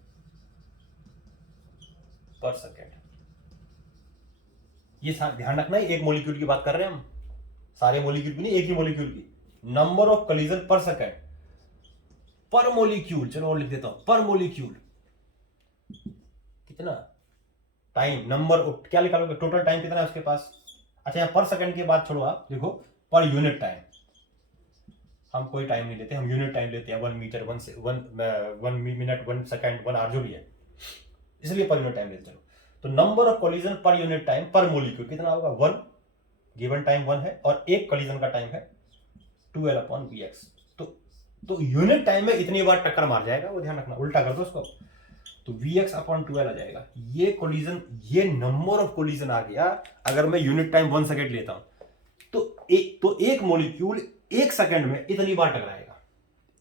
per second. ये ध्यान रखना है, एक मॉलिक्यूल की बात कर रहे हैं हम, सारे मॉलिक्यूल की नहीं, एक ही मॉलिक्यूल की। Number of collision per second, पर मॉलिक्यूल, चलो और लिख देता हूं, पर मॉलिक्यूल कितना टाइम, नंबर क्या निकालोगे, टोटल टाइम कितना है उसके पास। अच्छा, यहाँ पर सेकंड की बात छोड़ो, आप लिखो पर यूनिट टाइम। हम कोई टाइम नहीं लेते, हम यूनिट टाइम लेते हैं, 1 मीटर, 1 मिनट, 1 सेकंड, 1 आवर जो भी है, इसलिए पर यूनिट टाइम लेते हैं। तो नंबर ऑफ कोलिजन पर यूनिट टाइम पर मॉलिक्यूल कितना होगा, 1, गिवन टाइम 1 है, और एक कोलिजन का टाइम है 2l/vx। तो यूनिट टाइम में इतनी बार टक्कर मार जाएगा, वो ध्यान रखना, उल्टा कर दो उसको, तो vx/2l आ जाएगा। ये कोलिजन, ये नंबर ऑफ कोलिजन आ गया। अगर मैं यूनिट टाइम 1 सेकंड लेता हूं तो एक मॉलिक्यूल 1 सेकंड में इतनी बार टकराएगा,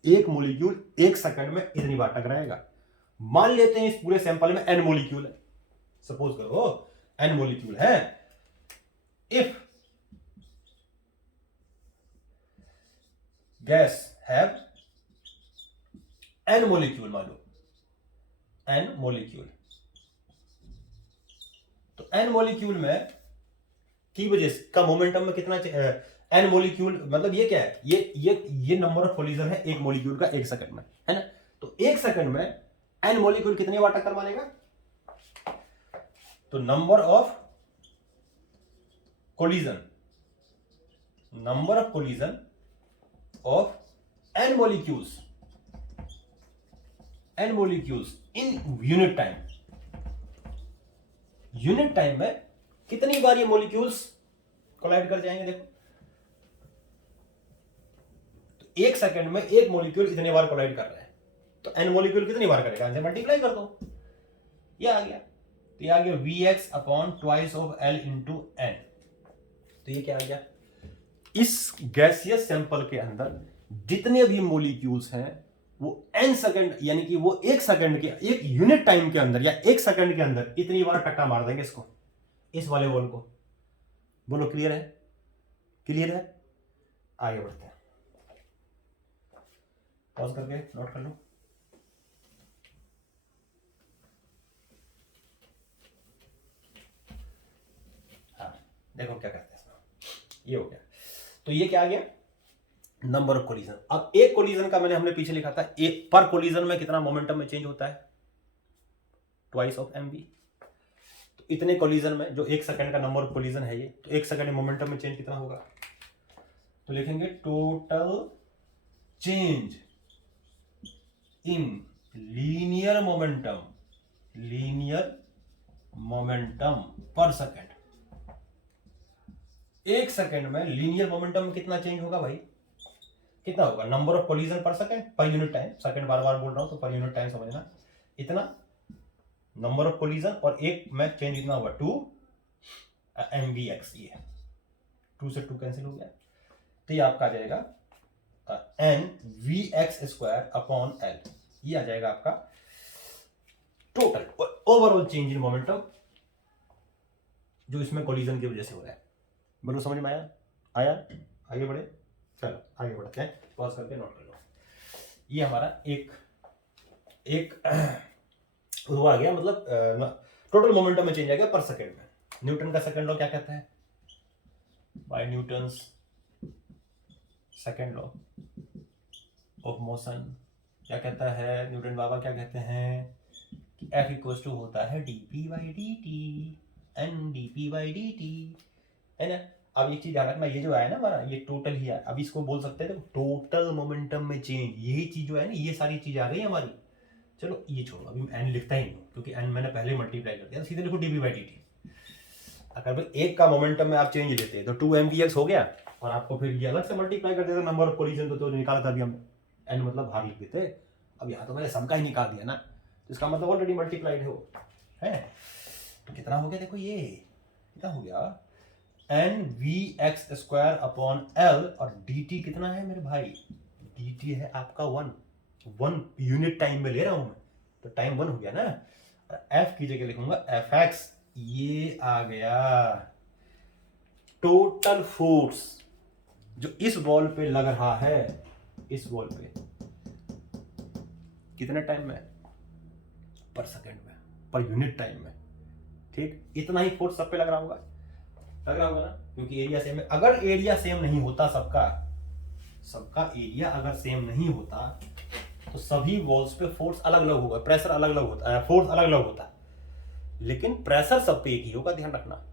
एक मॉलिक्यूल 1 सेकंड में इतनी बार टकराएगा। मान लेते हैं इस पूरे सैंपल में n मॉलिक्यूल है, सपोज करो n मॉलिक्यूल है। If guys have n molecule, मान लो n मॉलिक्यूल, तो n मॉलिक्यूल में की वजह से का मोमेंटम में कितना n मॉलिक्यूल, मतलब ये क्या है, ये नंबर ऑफ कोलिजन है एक मॉलिक्यूल का एक सेकंड में, है ना। तो एक सेकंड में n मॉलिक्यूल कितनी बार टक्कर मारेगा, तो number of collision of n molecules in unit time में कितनी बार ये मॉलिक्यूल्स कोलाइड कर जाएंगे। देखो तो एक सेकंड में एक मॉलिक्यूल इतने बार कोलाइड कर रहा है, तो n मॉलिक्यूल कितनी बार करेगा, इनसे मल्टीप्लाई कर दो, ये आ गया। तो ये आ गया Vx upon twice of L into n। तो ये क्या आ गया, इस गैसियस सैंपल के अंदर जितने भी मॉलिक्यूल्स हैं वो n सेकंड, यानी कि वो एक सेकंड के, एक यूनिट टाइम के अंदर या एक सेकंड के अंदर इतनी बार टक्कर मार देंगे इसको, इस वाले वॉल को। बोलो क्लियर है, क्लियर है। आगे बढ़ते हैं, पॉज करके नोट कर लो। हाँ देखो क्या करते हैं इसमें, ये हो गया। तो ये क्या आ गया, नंबर ऑफ कोलिजन। अब एक कोलिजन का हमने पीछे लिखा था, एक पर कोलिजन में कितना मोमेंटम में चेंज होता है, ट्वाइस ऑफ mv। तो इतने कोलिजन में जो एक सेकंड का नंबर ऑफ कोलिजन है ये, तो एक सेकंड में मोमेंटम में चेंज कितना होगा, तो लिखेंगे total change in linear momentum per second. एक सेकंड में लीनियर मोमेंटम में कितना चेंज होगा भाई, कितना होगा, number of collision per second per unit time, second बार बार बोल रहा हूं तो पर यूनिट टाइम समझना, इतना नंबर ऑफ कोलिजन, और एक में चेंज इतना होगा 2 mvx, ये 2 से 2 कैंसिल हो गया, तो ये आपका आ जाएगा n vx square upon l, ये आ जाएगा आपका total overall change in momentum जो इसमें कोलिजन की वजह से हो रहा है। बोलो समझ में आया, आगे बढ़े, चलो आगे बढ़ते हैं, पॉज करके नोट कर लो। ये हमारा एक वो आ गया, मतलब टोटल मोमेंटम में चेंज आ गया पर सेकंड में। न्यूटन का सेकंड लॉ क्या कहता है, by Newton's second law of motion क्या कहता है, न्यूटन बाबा क्या कहते हैं कि F इक्वल टू होता है dp by dt, n dp by dt, है ना। अब एक चीज ध्यान रखना, ये जो आया ना हमारा, ये टोटल ही है, अब इसको बोल सकते हैं टोटल मोमेंटम में चेंज, यही चीज जो है ना, ये सारी चीज आ गई हमारी। चलो ये छोड़ो, अभी n लिखता ही नहीं क्योंकि n मैंने पहले मल्टीप्लाई कर दिया, सीधे लिखो dp बाई dt। अगर भाई एक का मोमेंटम में आप चेंज लेते हैं तो 2 mvx हो गया, और आपको फिर ये अलग से मल्टीप्लाई कर देते नंबर ऑफ कोलिजन को, तो निकाला था अभी हम n मतलब बाहर लिख देते। अब यहाँ तो मैंने सबका ही निकाल दिया ना, तो इसका मतलब ऑलरेडी मल्टीप्लाइड है। तो कितना हो गया, देखो ये कितना हो गया, n vx square upon l, और dt कितना है मेरे भाई, dt है आपका 1 यूनिट टाइम में ले रहा हूं मैं, तो टाइम 1 हो गया ना। f की जगह लिखूंगा fx, ये आ गया टोटल फोर्स जो इस बॉल पे लग रहा है, इस बॉल पे कितने टाइम में, पर सेकंड में, पर यूनिट टाइम में, ठीक। इतना ही फोर्स सब पे लग रहा होगा ना, क्योंकि एरिया सेम है। अगर एरिया सेम नहीं होता, सबका एरिया अगर सेम नहीं होता तो सभी वॉल्स पे फोर्स अलग अलग होगा, प्रेशर अलग अलग होता है, फोर्स अलग अलग होता है, लेकिन प्रेशर सब पे एक ही होगा, ध्यान रखना।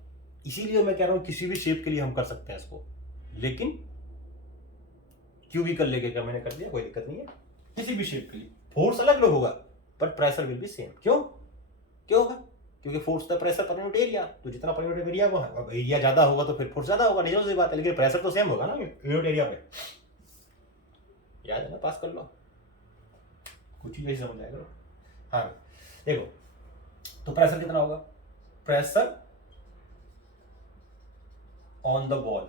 इसीलिए मैं कह रहा हूं किसी भी शेप के लिए हम कर सकते हैं इसको, लेकिन क्यूबिकल लेके क्या मैंने कर दिया, कोई दिक्कत नहीं है। किसी भी शेप के लिए फोर्स अलग अलग होगा पर प्रेशर विल बी सेम। क्यों होगा, क्योंकि force the pressure per unit area, तो जितना पर यूनिट एरिया वो है, अब एरिया ज्यादा होगा तो फिर फोर्स ज्यादा होगा, नहीं सी बात है, लेकिन प्रेशर तो सेम होगा ना यूनिट एरिया पे। याद है ना, पास कर लो, कुछ ही नहीं समझ आएगा। हाँ देखो, तो प्रेशर कितना होगा, प्रेशर ऑन द वॉल,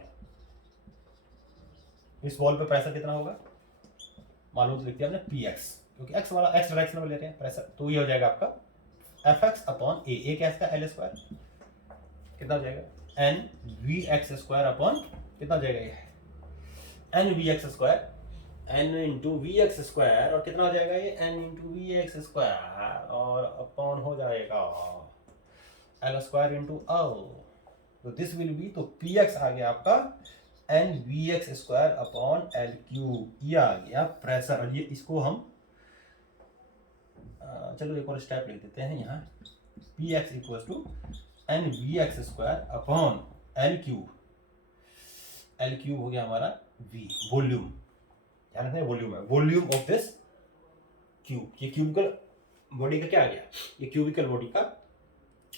इस वॉल पे प्रेशर कितना होगा, मालूम तो लिख दिया हमने px, क्योंकि एक्स वाला एक्स डायरेक्शन में ले रहे हैं प्रेशर, तो ये हो जाएगा आपका एफ एक्स अपॉन ए क्या इसका एल स्क्वायर, कितना हो जाएगा N V X square upon कितना हो जाएगा ये N V X square, N into V X square, और कितना हो जाएगा ये N into V X square, और अपॉन हो जाएगा एल स्क्वायर इंटू एल, तो दिस विल बी, तो पी एक्स आ गया आपका N V X square upon L cube, ये आ गया प्रेशर। और ये इसको हम चलो एक और स्टेप लिख देते हैं यहाँ, P X equal to N V X square upon L cube हो गया हमारा वी वॉल्यूम, ध्यान रखना वॉल्यूम है, वॉल्यूम ऑफ दिस क्यूब, ये क्यूबिकल बॉडी का क्या आ गया, ये क्यूबिकल बॉडी का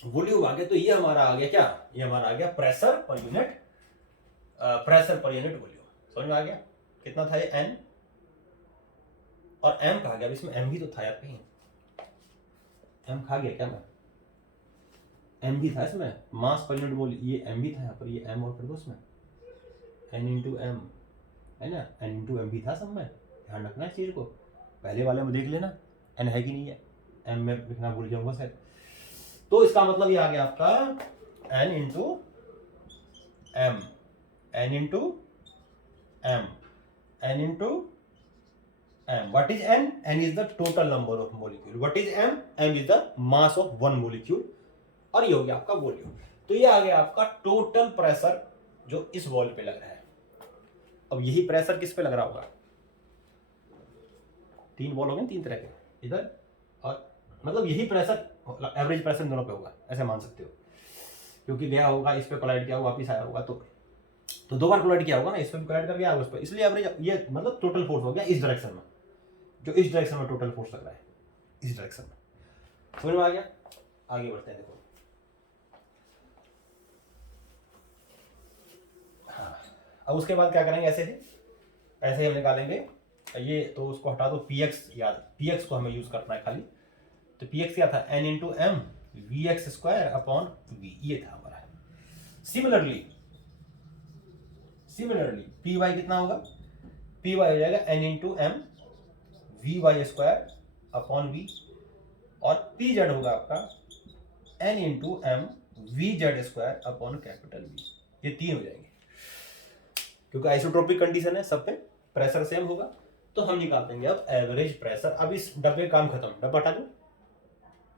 वॉल्यूम आ गया। तो ये हमारा आ गया क्या, ये हमारा आ गया pressure per unit, pressure per unit volume, समझ में आ गया। कितना था ये एन और एम कहा गया, अब इसमें एम भी तो था यार, कहीं एम खा गया क्या, मैं एम भी था इसमें, मास पर यूनिट वॉल्यूम, ये एम भी था यहाँ पर, ये एम और कर दो उसमें एन इंटू एम है ना, एन इंटू एम भी था सब में, ध्यान रखना इस चीज को, पहले वाले में देख लेना एन है कि नहीं है, एम में लिखना भूल जाऊंगा शायद। तो इसका मतलब ये आ गया आपका N into M, N into M, N into M. What is N, N is the total number of molecule, what is M, M is the mass of one molecule, और ये हो गया आपका वॉल्यूम। तो ये आ गया आपका टोटल प्रेशर जो इस वॉल पे लग रहा है। अब यही प्रेशर किस पे लग रहा होगा, तीन वॉल हो गए तीन तरह के इधर, और मतलब यही प्रेशर एवरेज प्रेशर दोनों पे होगा, ऐसे मान सकते हो, क्योंकि गया होगा इस पे कोलाइड किया होगा वापिस आया होगा, तो दो बार कोलाइड किया होगा ना, इस पे कोलाइड कर गया उस पर, इसलिए एवरेज ये मतलब टोटल फोर्स हो गया इस डायरेक्शन में, जो इस डायरेक्शन में टोटल फोर्स लग रहा है इस डायरेक्शन में, समझ में आ गया। आगे बढ़ते हैं, देखो हाँ, अब उसके बाद क्या करेंगे, ऐसे ही हम निकालेंगे ये, तो उसको हटा दो, पी एक्स याद, पी एक्स को हमें यूज करना है खाली, तो पी एक्स क्या था N into M V X square upon V, ये था हमारा। सिमिलरली पी वाई कितना होगा, पी वाई हो जाएगा N into M V Y square upon V, और पी जेड होगा आपका N into M V Z square upon capital V, ये तीन हो जाएंगे, क्योंकि आइसोट्रोपिक कंडीशन है, सब पे प्रेशर सेम होगा। तो हम निकाल देंगे अब एवरेज प्रेशर। अब इस डब्बे का काम खत्म, डब्बा हटा दो,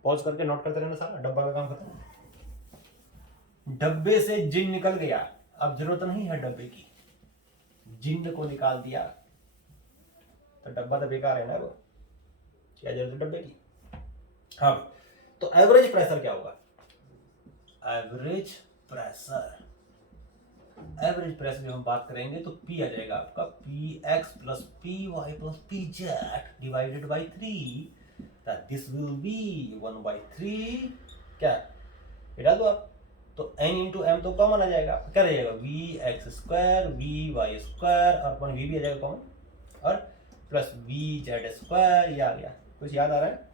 पॉज करके नोट करते रहना सारा, डब्बा का काम खत्म, डब्बे से जिन निकल गया, अब जरूरत नहीं है डब्बे की, जिन को निकाल दिया तो डब्बा तो बेकार है ना, वो क्या जरूरत है डब्बे की। हाँ, तो एवरेज प्रेशर क्या होगा, एवरेज प्रेशर जब हम बात करेंगे तो P आ जाएगा आपका P X plus P Y plus P Z divided by 3, this will be 1/3, क्या हटा दो आप, तो n इंटू एम तो कॉमन आ जाएगा, क्या रह जाएगा V X square V Y square और अपन वी भी आ जाएगा कॉमन, और प्लस वी जेड स्क्वायर, ये आ गया। कुछ याद आ रहा है,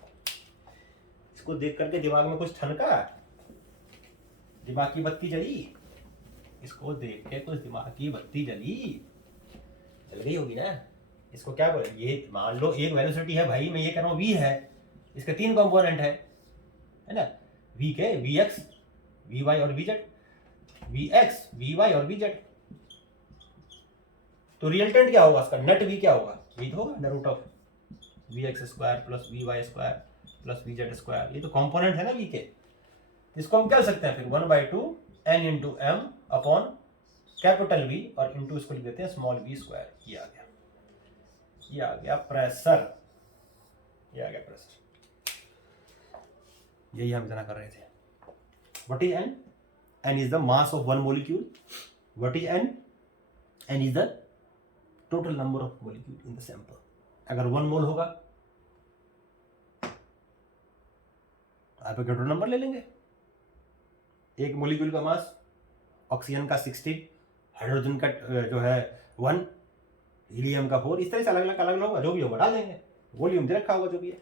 इसको देख करके दिमाग में कुछ ठनका, दिमाग की बत्ती जली, इसको देख के कुछ दिमाग की बत्ती जल गई होगी ना। इसको क्या बोले, ये मान लो एक वेलोसिटी है भाई, मैं ये कह रहा हूँ वी है, इसके तीन कंपोनेंट है ना, वी के वी एक्स वी वाई और V Z, V X V Y और वी जेड, तो रिजल्टेंट क्या होगा इसका, नेट वी क्या होगा, वी तो होगा root of V X square plus V Y square plus V Z square, ये तो कंपोनेंट है ना वी के। इसको हम क्या कर सकते हैं फिर 1/2 n into M upon capital V, और इंटू इसको लिख देते हैं स्मॉल वी स्क्वायर, ये आ गया प्रेशर, ये आ गया प्रेशर, यही हम जना कर रहे थे। What is n, n is the mass of one molecule, what is n, n is the total number of molecule in the sample. अगर 1 मोल होगा तो आप टोटल नंबर ले लेंगे, एक मॉलिक्यूल का मास, ऑक्सीजन का 60, हाइड्रोजन का जो है 1, हीलियम का 4, इस तरह से अलग अलग होगा, जो भी होगा डाल देंगे, वॉल्यूम दे रखा होगा जो भी है।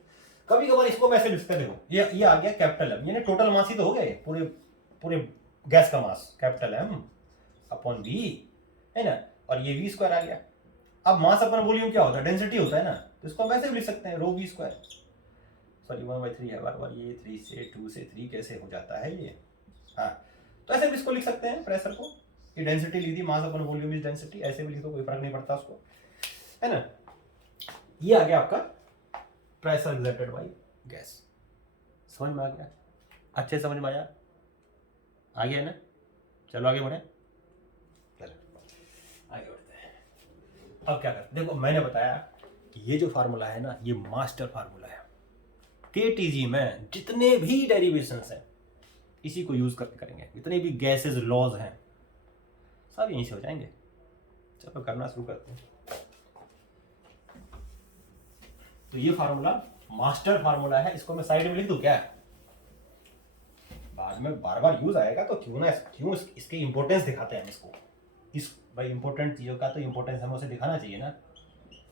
कभी कभार इसको वैसे लिखते देखो, ये आ गया कैपिटल एम, यानी टोटल मास ही तो हो गया पूरे गैस का मास, कैपिटल एम अपॉन वी है ना, और ये वी स्क्वायर आ गया। अब मास अपॉन वॉल्यूम क्या होता है, डेंसिटी होता है ना, तो इसको हम ऐसे भी लिख सकते हैं रो वी स्क्वायर, सॉरी 1/3 है, बार ये 3 से 2 से 3 कैसे हो जाता है ये, हाँ तो ऐसे भी इसको लिख सकते हैं प्रेशर को, ये डेंसिटी लिख दी, मास अपन वॉल्यूम इज डेंसिटी, ऐसे भी लिख दो, कोई फर्क नहीं पड़ता उसको, है ना। ये आ गया आपका प्रेशर एक्सर्टेड बाय गैस, समझ में आ गया, अच्छे समझ में आया, आ गया है ना। चलो आगे बढ़े, चलो आगे बढ़ते हैं। अब क्या करते हैं, देखो मैंने बताया कि ये जो फार्मूला है ना, ये मास्टर फार्मूला है, केटीजी में जितने भी डेरिवेशंस हैं इसी को यूज करके करेंगे, जितने भी गैसेस लॉज हैं सब यहीं से हो जाएंगे। चलो करना शुरू करते हैं। तो ये फार्मूला मास्टर फार्मूला है, इसको मैं साइड में लिख दूं क्या, बाद में बार बार यूज आएगा तो क्यों इसके इंपॉर्टेंस दिखाते हैं हम इसको, इस भाई इंपॉर्टेंट चीजों का तो इंपॉर्टेंस हमें उसे दिखाना चाहिए ना,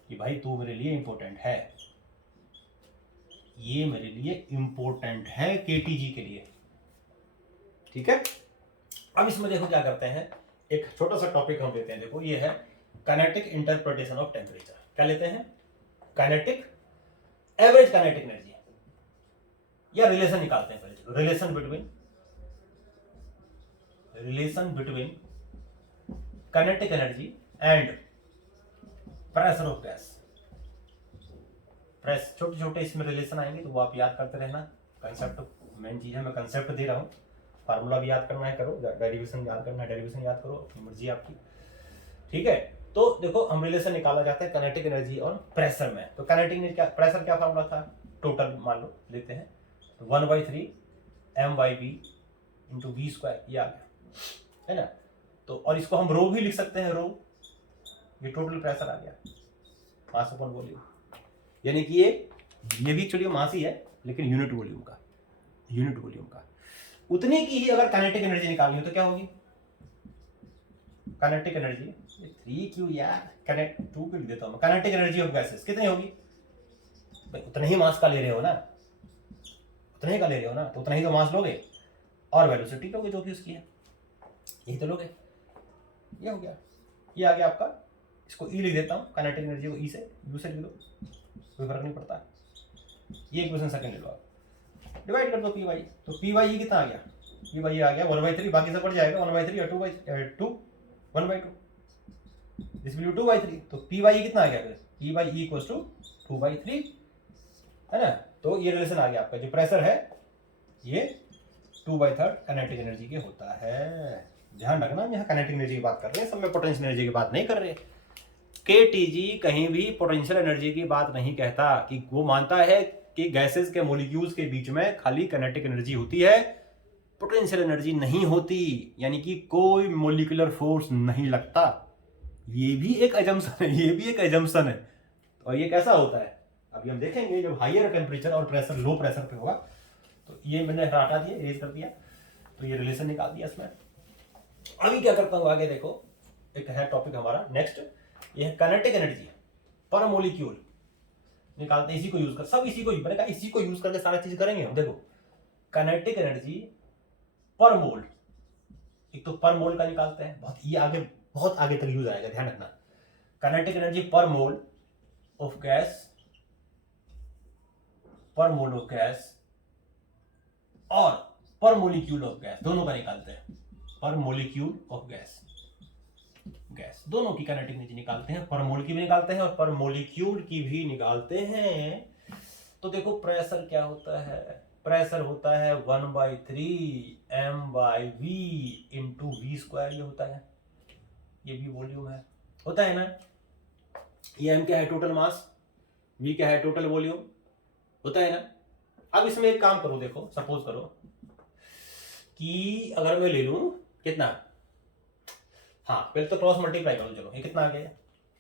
कि भाई तू मेरे लिए इंपॉर्टेंट है, ये मेरे लिए इंपॉर्टेंट है केटीजी के लिए, ठीक है। अब इसमें देखो क्या करते हैं, एक छोटा सा टॉपिक हम लेते हैं, देखो ये है काइनेटिक इंटरप्रिटेशन ऑफ टेम्परेचर, क्या लेते हैं, काइनेटिक एवरेज काइनेटिक एनर्जी, या रिलेशन निकालते हैं पहले, relation between kinetic energy and pressure of gas, छोटे छोटे इसमें रिलेशन आएंगे तो वो आप याद करते रहना, कंसेप्ट मेन चीज है, मैं कंसेप्ट दे रहा हूँ, फार्मूला भी याद करना है करो, डेरिवेशन याद करना है, डेरिवेशन याद करो, अपनी मर्जी आपकी, ठीक है। तो देखो हम रिलेशन निकाला जाता है काइनेटिक एनर्जी और प्रेशर में, तो काइनेटिक एनर्जी क्या, प्रेशर क्या फार्मूला था, टोटल मान लो लेते हैं, तो 1/3 m/v इंटू वी स्क्वायर, ये आ गया, है ना। तो और इसको हम रो भी लिख सकते हैं, रो ये टोटल प्रेशर आ गया, मास अपॉन वॉल्यूम, यानी कि ये भी एक्चुअली मास ही है लेकिन यूनिट वॉल्यूम का, उतने की ही अगर काइनेटिक एनर्जी निकालनी हो तो क्या होगी, काइनेटिक एनर्जी 3 क्यों यार, कनेक्ट 2 पे लिख देता हूं, काइनेटिक एनर्जी ऑफ गैसेस कितनी होगी भाई, उतने ही मास का ले रहे हो ना, उतने ही का ले रहे हो ना, तो उतना ही तो मास लोगे और वेलोसिटी लोगे जो भी उसकी है, यही तो लोगे, ये हो गया, ये आ गया आपका, इसको ई लिख देता हूँ, काइनेटिक एनर्जी को ई से यू से लिख दो, कोई फर्क नहीं पड़ता, ये इक्वेशन सेकंड ले लो आप, डिवाइड कर दो पी वाई, तो पी वाई कितना आ गया, पी वाई आ गया 1/3, बाकी सब बढ़ जाएगा 1/3 और 2/2 1/2, दिस विल बी 2/3, तो पी वाई कितना आ गया फिर, पी वाई इक्वल्स टू 2/3, है ना। तो ये रिलेशन आ गया आपका, जो प्रेशर है ये 2/3 काइनेटिक एनर्जी के होता है, ध्यान रखना हम यहाँ काइनेटिक एनर्जी की बात कर रहे हैं, सब में पोटेंशियल एनर्जी की बात नहीं कर रहे। केटीजी कहीं भी पोटेंशियल एनर्जी की बात नहीं कहता, कि वो मानता है कि गैसेस के मॉलिक्यूल्स के बीच में खाली काइनेटिक एनर्जी होती है, पोटेंशियल एनर्जी नहीं होती, यानी कि कोई मॉलिक्यूलर फोर्स नहीं लगता, ये भी एक एजम्पशन है, और ये कैसा होता है अभी हम देखेंगे, जब हायर टेम्परेचर और प्रेशर लो प्रेशर पे होगा, तो ये मैंने हटा दिया, इरेज कर दिया, तो ये रिलेशन निकाल दिया इसमें। अभी क्या करता हूँ आगे देखो, एक है टॉपिक हमारा नेक्स्ट, ये है काइनेटिक एनर्जी पर मॉलिक्यूल निकालते हैं, इसी को यूज कर, सब इसी को इसी को यूज करके सारी चीज करेंगे हम। देखो काइनेटिक एनर्जी पर मोल, एक तो पर मोल का निकालते हैं, बहुत आगे तक यूज आएगा, ध्यान रखना, काइनेटिक एनर्जी पर मोल ऑफ गैस और पर मोलिक्यूल ऑफ गैस, दोनों का निकालते हैं, पर मोलिक्यूल ऑफ गैस दोनों की काइनेटिक एनर्जी निकालते हैं, पर मोल की भी निकालते हैं और पर मोलिक्यूल की भी निकालते हैं। तो देखो प्रेशर क्या होता है, प्रेशर होता है 1/3 m/v इंटू वी स्क्वायर, ये होता है, ये भी वॉल्यूम है, होता है ना, ये m क्या है टोटल मास, v क्या है टोटल वॉल्यूम, होता है ना। अब इसमें एक काम करो, देखो सपोज करो कि अगर मैं ले लूं कितना, हाँ पहले तो क्रॉस मल्टीप्लाई करो, चलो ये कितना आ गया,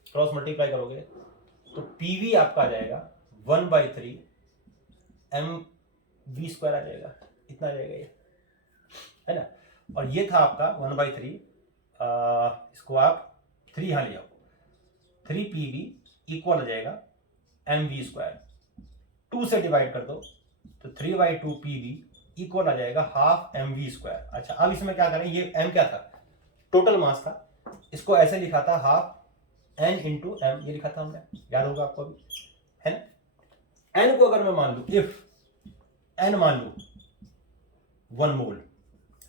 क्रॉस मल्टीप्लाई करोगे तो पीवी आपका आ जाएगा 1/3 mv स्क्वायर आ जाएगा, इतना आ जाएगा ये, है ना। और ये था आपका 1/3, इसको आप 3 यहाँ ले आओ, 3 pv इक्वल आ जाएगा mv स्क्वायर, 2 से डिवाइड कर दो तो 3/2 pv इक्वल आ जाएगा हाफ mv स्क्वायर। अच्छा अब इसमें क्या करें, ये m क्या था, टोटल मास था, इसको ऐसे लिखा था हाफ n इंटू m, ये लिखा था हमने, याद होगा आपको अभी, है ना। एन को अगर मैं मान लूं, इफ एन मान लूं 1 मोल,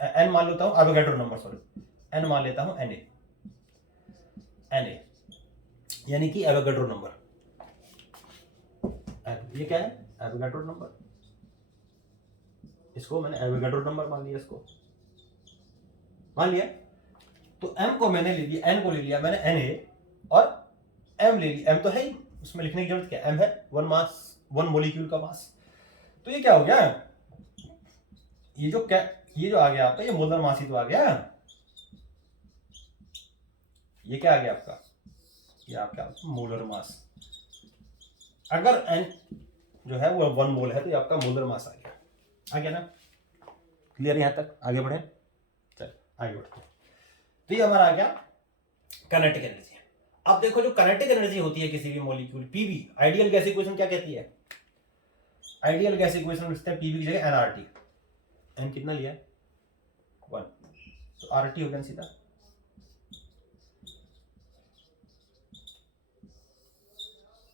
एन मान लेता हूं एवोगैड्रो नंबर, सॉरी एन मान लेता हूं एन ए यानी कि एवोगैड्रो नंबर। ये क्या है? Avogadro number. इसको मैंने एवोगैड्रो नंबर मान लिया, इसको मान लिया। तो एम को मैंने ले लिया, एन को ले लिया मैंने एन ए, और एम ले लिया। एम तो है ही, उसमें लिखने की जरूरत क्या, एम है 1 मास, 1 मोलिक्यूल का मास। तो ये क्या हो गया, ये जो आ गया आपका, ये मोलर मास ही तो आ गया। ये क्या आ गया आपका, ये आपका मोलर मास। अगर एन जो है वो 1 मोल है तो ये आपका मोलर मास आ गया ना। क्लियर यहां तक? आगे बढ़े, चल आगे बढ़ते हैं। तो ये हमारा आ गया काइनेटिक एनर्जी। अब देखो जो काइनेटिक एनर्जी होती है किसी भी molecule, PV, ideal gas equation क्या कहती है? आइडियल गैस इक्वेशन लिखते हैं पीवी की जगह एनआरटी। एन कितना लिया? 1, तो आरटी हो गया सीधा।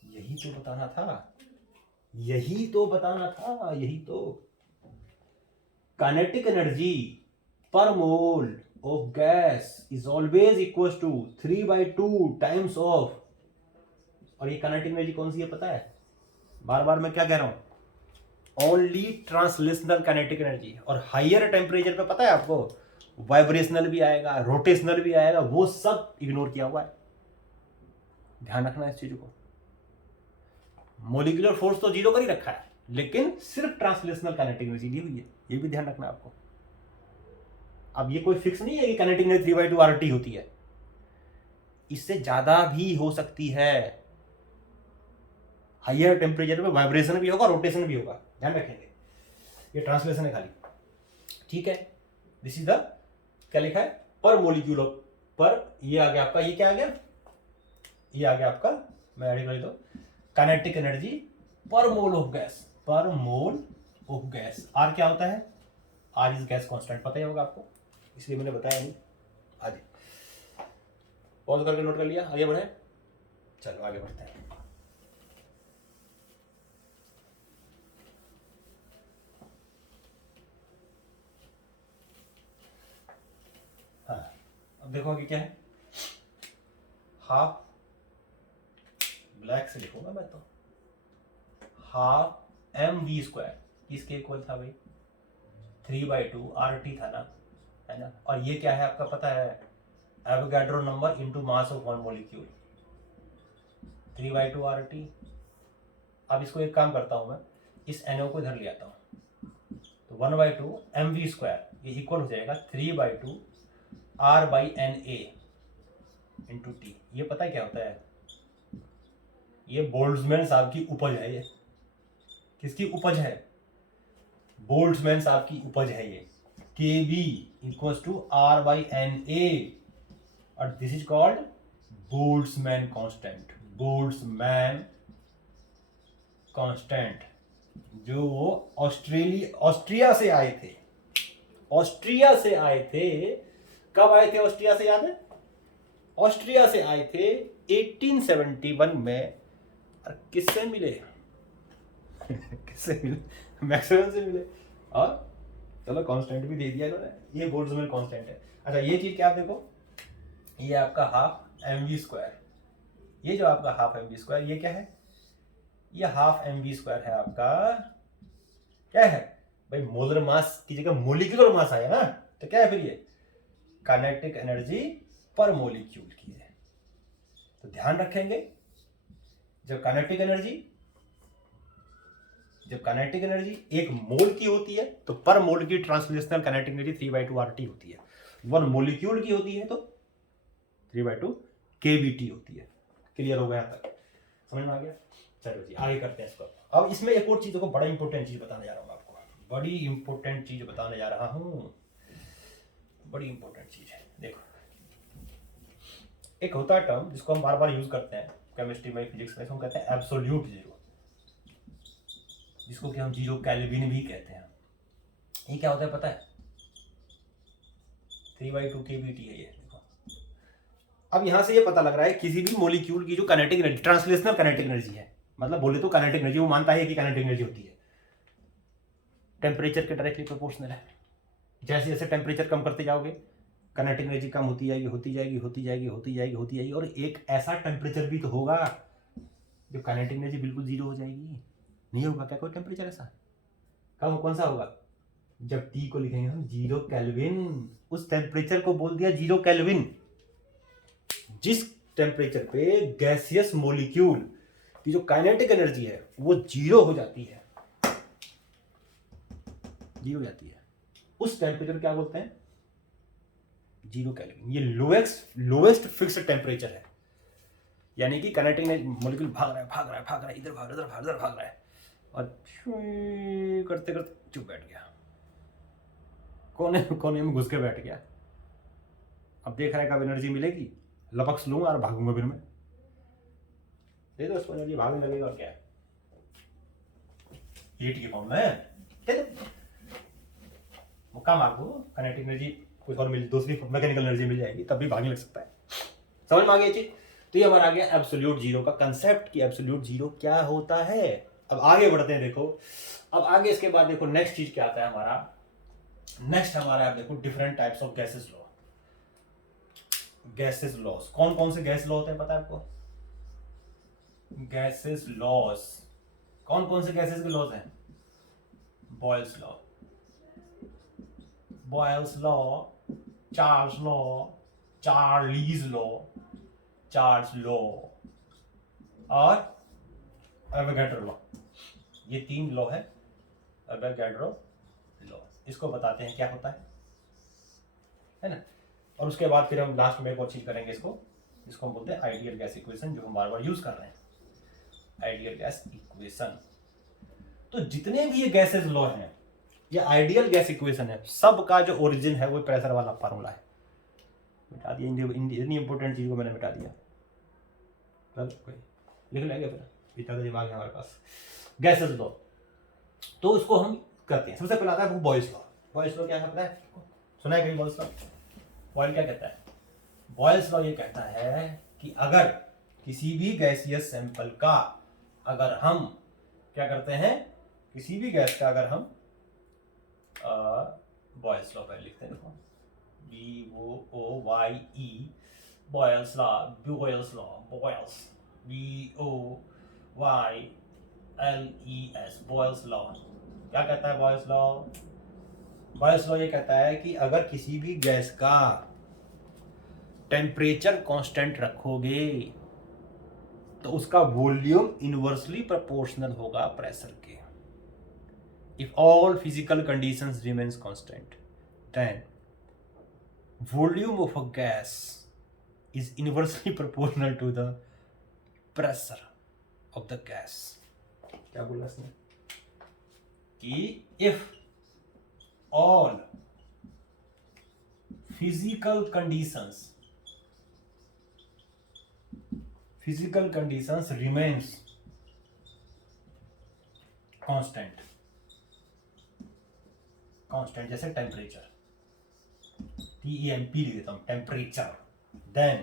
यही तो बताना था, यही तो बताना था, यही तो। काइनेटिक एनर्जी पर मोल of gas is always equals to 3/2 times of, और ये काइनेटिक एनर्जी कौन सी है पता है? बार बार मैं क्या कह रहा हूं, ओनली ट्रांसलेशनल काइनेटिक एनर्जी। और हाइयर टेम्परेचर पे पता है आपको वाइब्रेशनल भी आएगा, रोटेशनल भी आएगा, वो सब इग्नोर किया हुआ है। ध्यान रखना इस चीज को। मोलिकुलर फोर्स तो 0 कर ही रखा है, लेकिन सिर्फ ट्रांसलेशनल काइनेटिक एनर्जी दी हुई है, ये भी ध्यान रखना आपको। अब ये कोई फिक्स नहीं है कि काइनेटिक एनर्जी 3/2 RT होती है, इससे ज्यादा भी हो सकती है। हायर टेम्परेचर पे वाइब्रेशन भी होगा, रोटेशन भी होगा, ध्यान रखेंगे। ये ट्रांसलेशन है खाली, ठीक है। दिस इज द, क्या लिखा है, पर मोलिक्यूल पर। ये आ गया आपका, ये क्या आ गया, ये आ गया आपका, मैं ऐड कर दो, काइनेटिक एनर्जी पर मोल ऑफ गैस, पर मोल ऑफ गैस। आर क्या होता है? आर इज गैस कांस्टेंट, पता ही होगा आपको, इसलिए मैंने बताया नहीं। आगे पॉज करके नोट कर लिया, आगे बढ़े, चलो आगे बढ़ते हैं। हाँ, अब देखो कि क्या है, हाफ, ब्लैक से लिखूंगा मैं तो, हाफ mv², किसके इक्वल था भाई? 3/2 RT था ना, है ना। और ये क्या है आपका पता है? Avogadro number into mass of 1 molecule, 3/2 RT। अब इसको एक काम करता हूं मैं, इस NO को इधर ले आता हूं, तो 1/2 mv², ये इक्वल हो जाएगा 3/2 R/NA इंटू टी। ये पता है क्या होता है? ये बोल्ट्जमैन साहब की उपज है। ये किसकी उपज है? बोल्ट्जमैन साहब की उपज है ये। KB इक्वल्स टू R/NA, और this is called Boltzmann constant. Boltzmann constant, जो ऑस्ट्रिया से आए थे, ऑस्ट्रिया से आए थे। कब आए थे ऑस्ट्रिया से, याद है? ऑस्ट्रिया से आए थे 1871 में। और किससे मिले? किससे मिले? मैक्सवेल से मिले। और चलो कांस्टेंट भी दे दिया इन्होंने, ये बोल्ट्जमैन कांस्टेंट है। अच्छा ये चीज क्या, आप देखो, ये आपका हाफ mv², ये जो आपका हाफ mv², ये क्या है? ये हाफ mv² है आपका, क्या है भाई? मोलर मास की जगह मोलिकुलर मास आया ना, तो क्या है फिर? ये काइनेटिक एनर्जी पर मोलिक्यूल की है। तो ध्यान रखेंगे, जब काइनेटिक एनर्जी 1 मोल की होती है तो पर मोल की ट्रांसलेशनल काइनेटिक एनर्जी 3/2 RT होती है। 1 मोलिक्यूल की होती है तो 3/2 KBT होती है। क्लियर हो गया तक? समझ में आ गया? चलो जी आगे करते हैं इसको। अब इसमें एक और चीज को, बड़ा इंपॉर्टेंट चीज बताने जा रहा हूँ आपको, बड़ी इंपॉर्टेंट चीज बताने जा रहा हूँ, बड़ी इंपॉर्टेंट चीज है। देखो, एक होता है टर्म जिसको हम बार बार यूज करते हैं केमिस्ट्री में, फिजिक्स में, हम कहते हैं एब्सोल्यूट जीरो, जिसको कि हम 0 केल्विन भी कहते हैं। ये क्या होता है पता है? 3/2 KBT है ये। देखो, अब यहां से ये पता लग रहा है किसी भी मॉलिक्यूल की जो kinetic energy, translational kinetic energy है, मतलब बोले तो काइनेटिक एनर्जी, वो मानता है कि काइनेटिक एनर्जी होती है, टेम्परेचर के डायरेक्टली प्रोपोर्शनल है। जैसे जैसे टेम्परेचर कम करते जाओगे काइनेटिक एनर्जी कम होती जाएगी, होती जाएगी, होती जाएगी, होती जाएगी, होती जाएगी, और एक ऐसा टेम्परेचर भी तो होगा जो काइनेटिक एनर्जी बिल्कुल जीरो हो जाएगी। नहीं होगा क्या कोई टेम्परेचर ऐसा? कौन सा होगा? जब टी को लिखेंगे हम 0 केल्विन, उस टेम्परेचर को बोल दिया 0 केल्विन। जिस टेम्परेचर पे गैसियस मॉलिक्यूल की जो काइनेटिक एनर्जी है वो 0 हो जाती है, 0 हो जाती है, उस टेम्परेचर क्या बोलते हैं? 0 केल्विन। ये लोएस्ट फिक्स्ड टेम्परेचर है, यानी कि काइनेटिक मॉलिक्यूल भाग रहा है, भाग रहा है, भाग रहा है, इधर भाग रहा है, इधर भाग रहा है, और करते करते चुप बैठ गया, कोने में घुस के बैठ गया। अब देख रहा है कब एनर्जी मिलेगी, लपक्स लूंगा और भागूंगा फिर मैं। दे दो उसको एनर्जी, भागने लगेगा और क्या है, हीट की फॉर्म में दे दो, मुक्का मार दो, काइनेटिक एनर्जी कोई और मिल, दूसरी मैकेनिकल एनर्जी मिल जाएगी, तब भी भागने लग सकता है। समझ में आ गया चीज? तो ये हमारा आ गया एब्सोल्यूट जीरो का कंसेप्ट कि एब्सोल्यूट जीरो क्या होता है। अब आगे बढ़ते हैं, देखो अब आगे इसके बाद देखो नेक्स्ट चीज क्या आता है हमारा, नेक्स्ट हमारा देखो different types of gases law. Gases loss, कौन कौन से गैस लॉ होते हैं पता है आपको? गैसेस लॉस, कौन कौन से गैसेस के लॉज हैं? Boils law, Boyle's law, Charles law, Charlie's law, Charles law और एवोगैड्रो लॉ। ये 3 लॉ है, एवोगैड्रो लॉ। इसको बताते हैं क्या होता है ना। और उसके बाद फिर हम लास्ट में एक और चीज करेंगे, इसको हम बोलते हैं आइडियल गैस इक्वेशन, जो हम बार बार यूज कर रहे हैं, आइडियल गैस इक्वेशन। तो जितने भी ये गैसेस लॉ हैं, ये आइडियल गैस इक्वेशन है, सबका जो ओरिजिन है वो प्रेशर वाला फार्मूला है। मिटा दिया, इतनी इंपॉर्टेंट चीज को मैंने मिटा दिया, लिख लेंगे फिर, इतना दिमाग है हमारे पास। गैसेस लॉ, तो उसको हम करते हैं। सबसे पहले आता है वो बॉयल्स लॉ। बॉयल्स लॉ क्या है पता है? सुना है कहीं बॉयल्स लॉ? बॉयल क्या कहता है? बॉयल्स लॉ ये कहता है कि अगर किसी भी गैसियस सैंपल का अगर हम क्या करते हैं, किसी भी गैस का अगर हम बॉयल्स लॉ पहले लिखते हैं, देखो BOOYE, Boyle's law, Boyle's law, Boyle's BOYLES, Boyle's law क्या कहता है? बॉयल्स लॉ, बॉयल्स लॉ ये कहता है कि अगर किसी भी गैस का टेम्परेचर कांस्टेंट रखोगे तो उसका वॉल्यूम इनवर्सली प्रोपोर्शनल होगा प्रेशर के। If all physical conditions remains constant then volume of a gas is inversely proportional to the pressure of the gas. क्या बोला इसने? कि if all physical conditions remains constant, जैसे टेम्परेचर, TEMP लिख देता हूं, temperature, then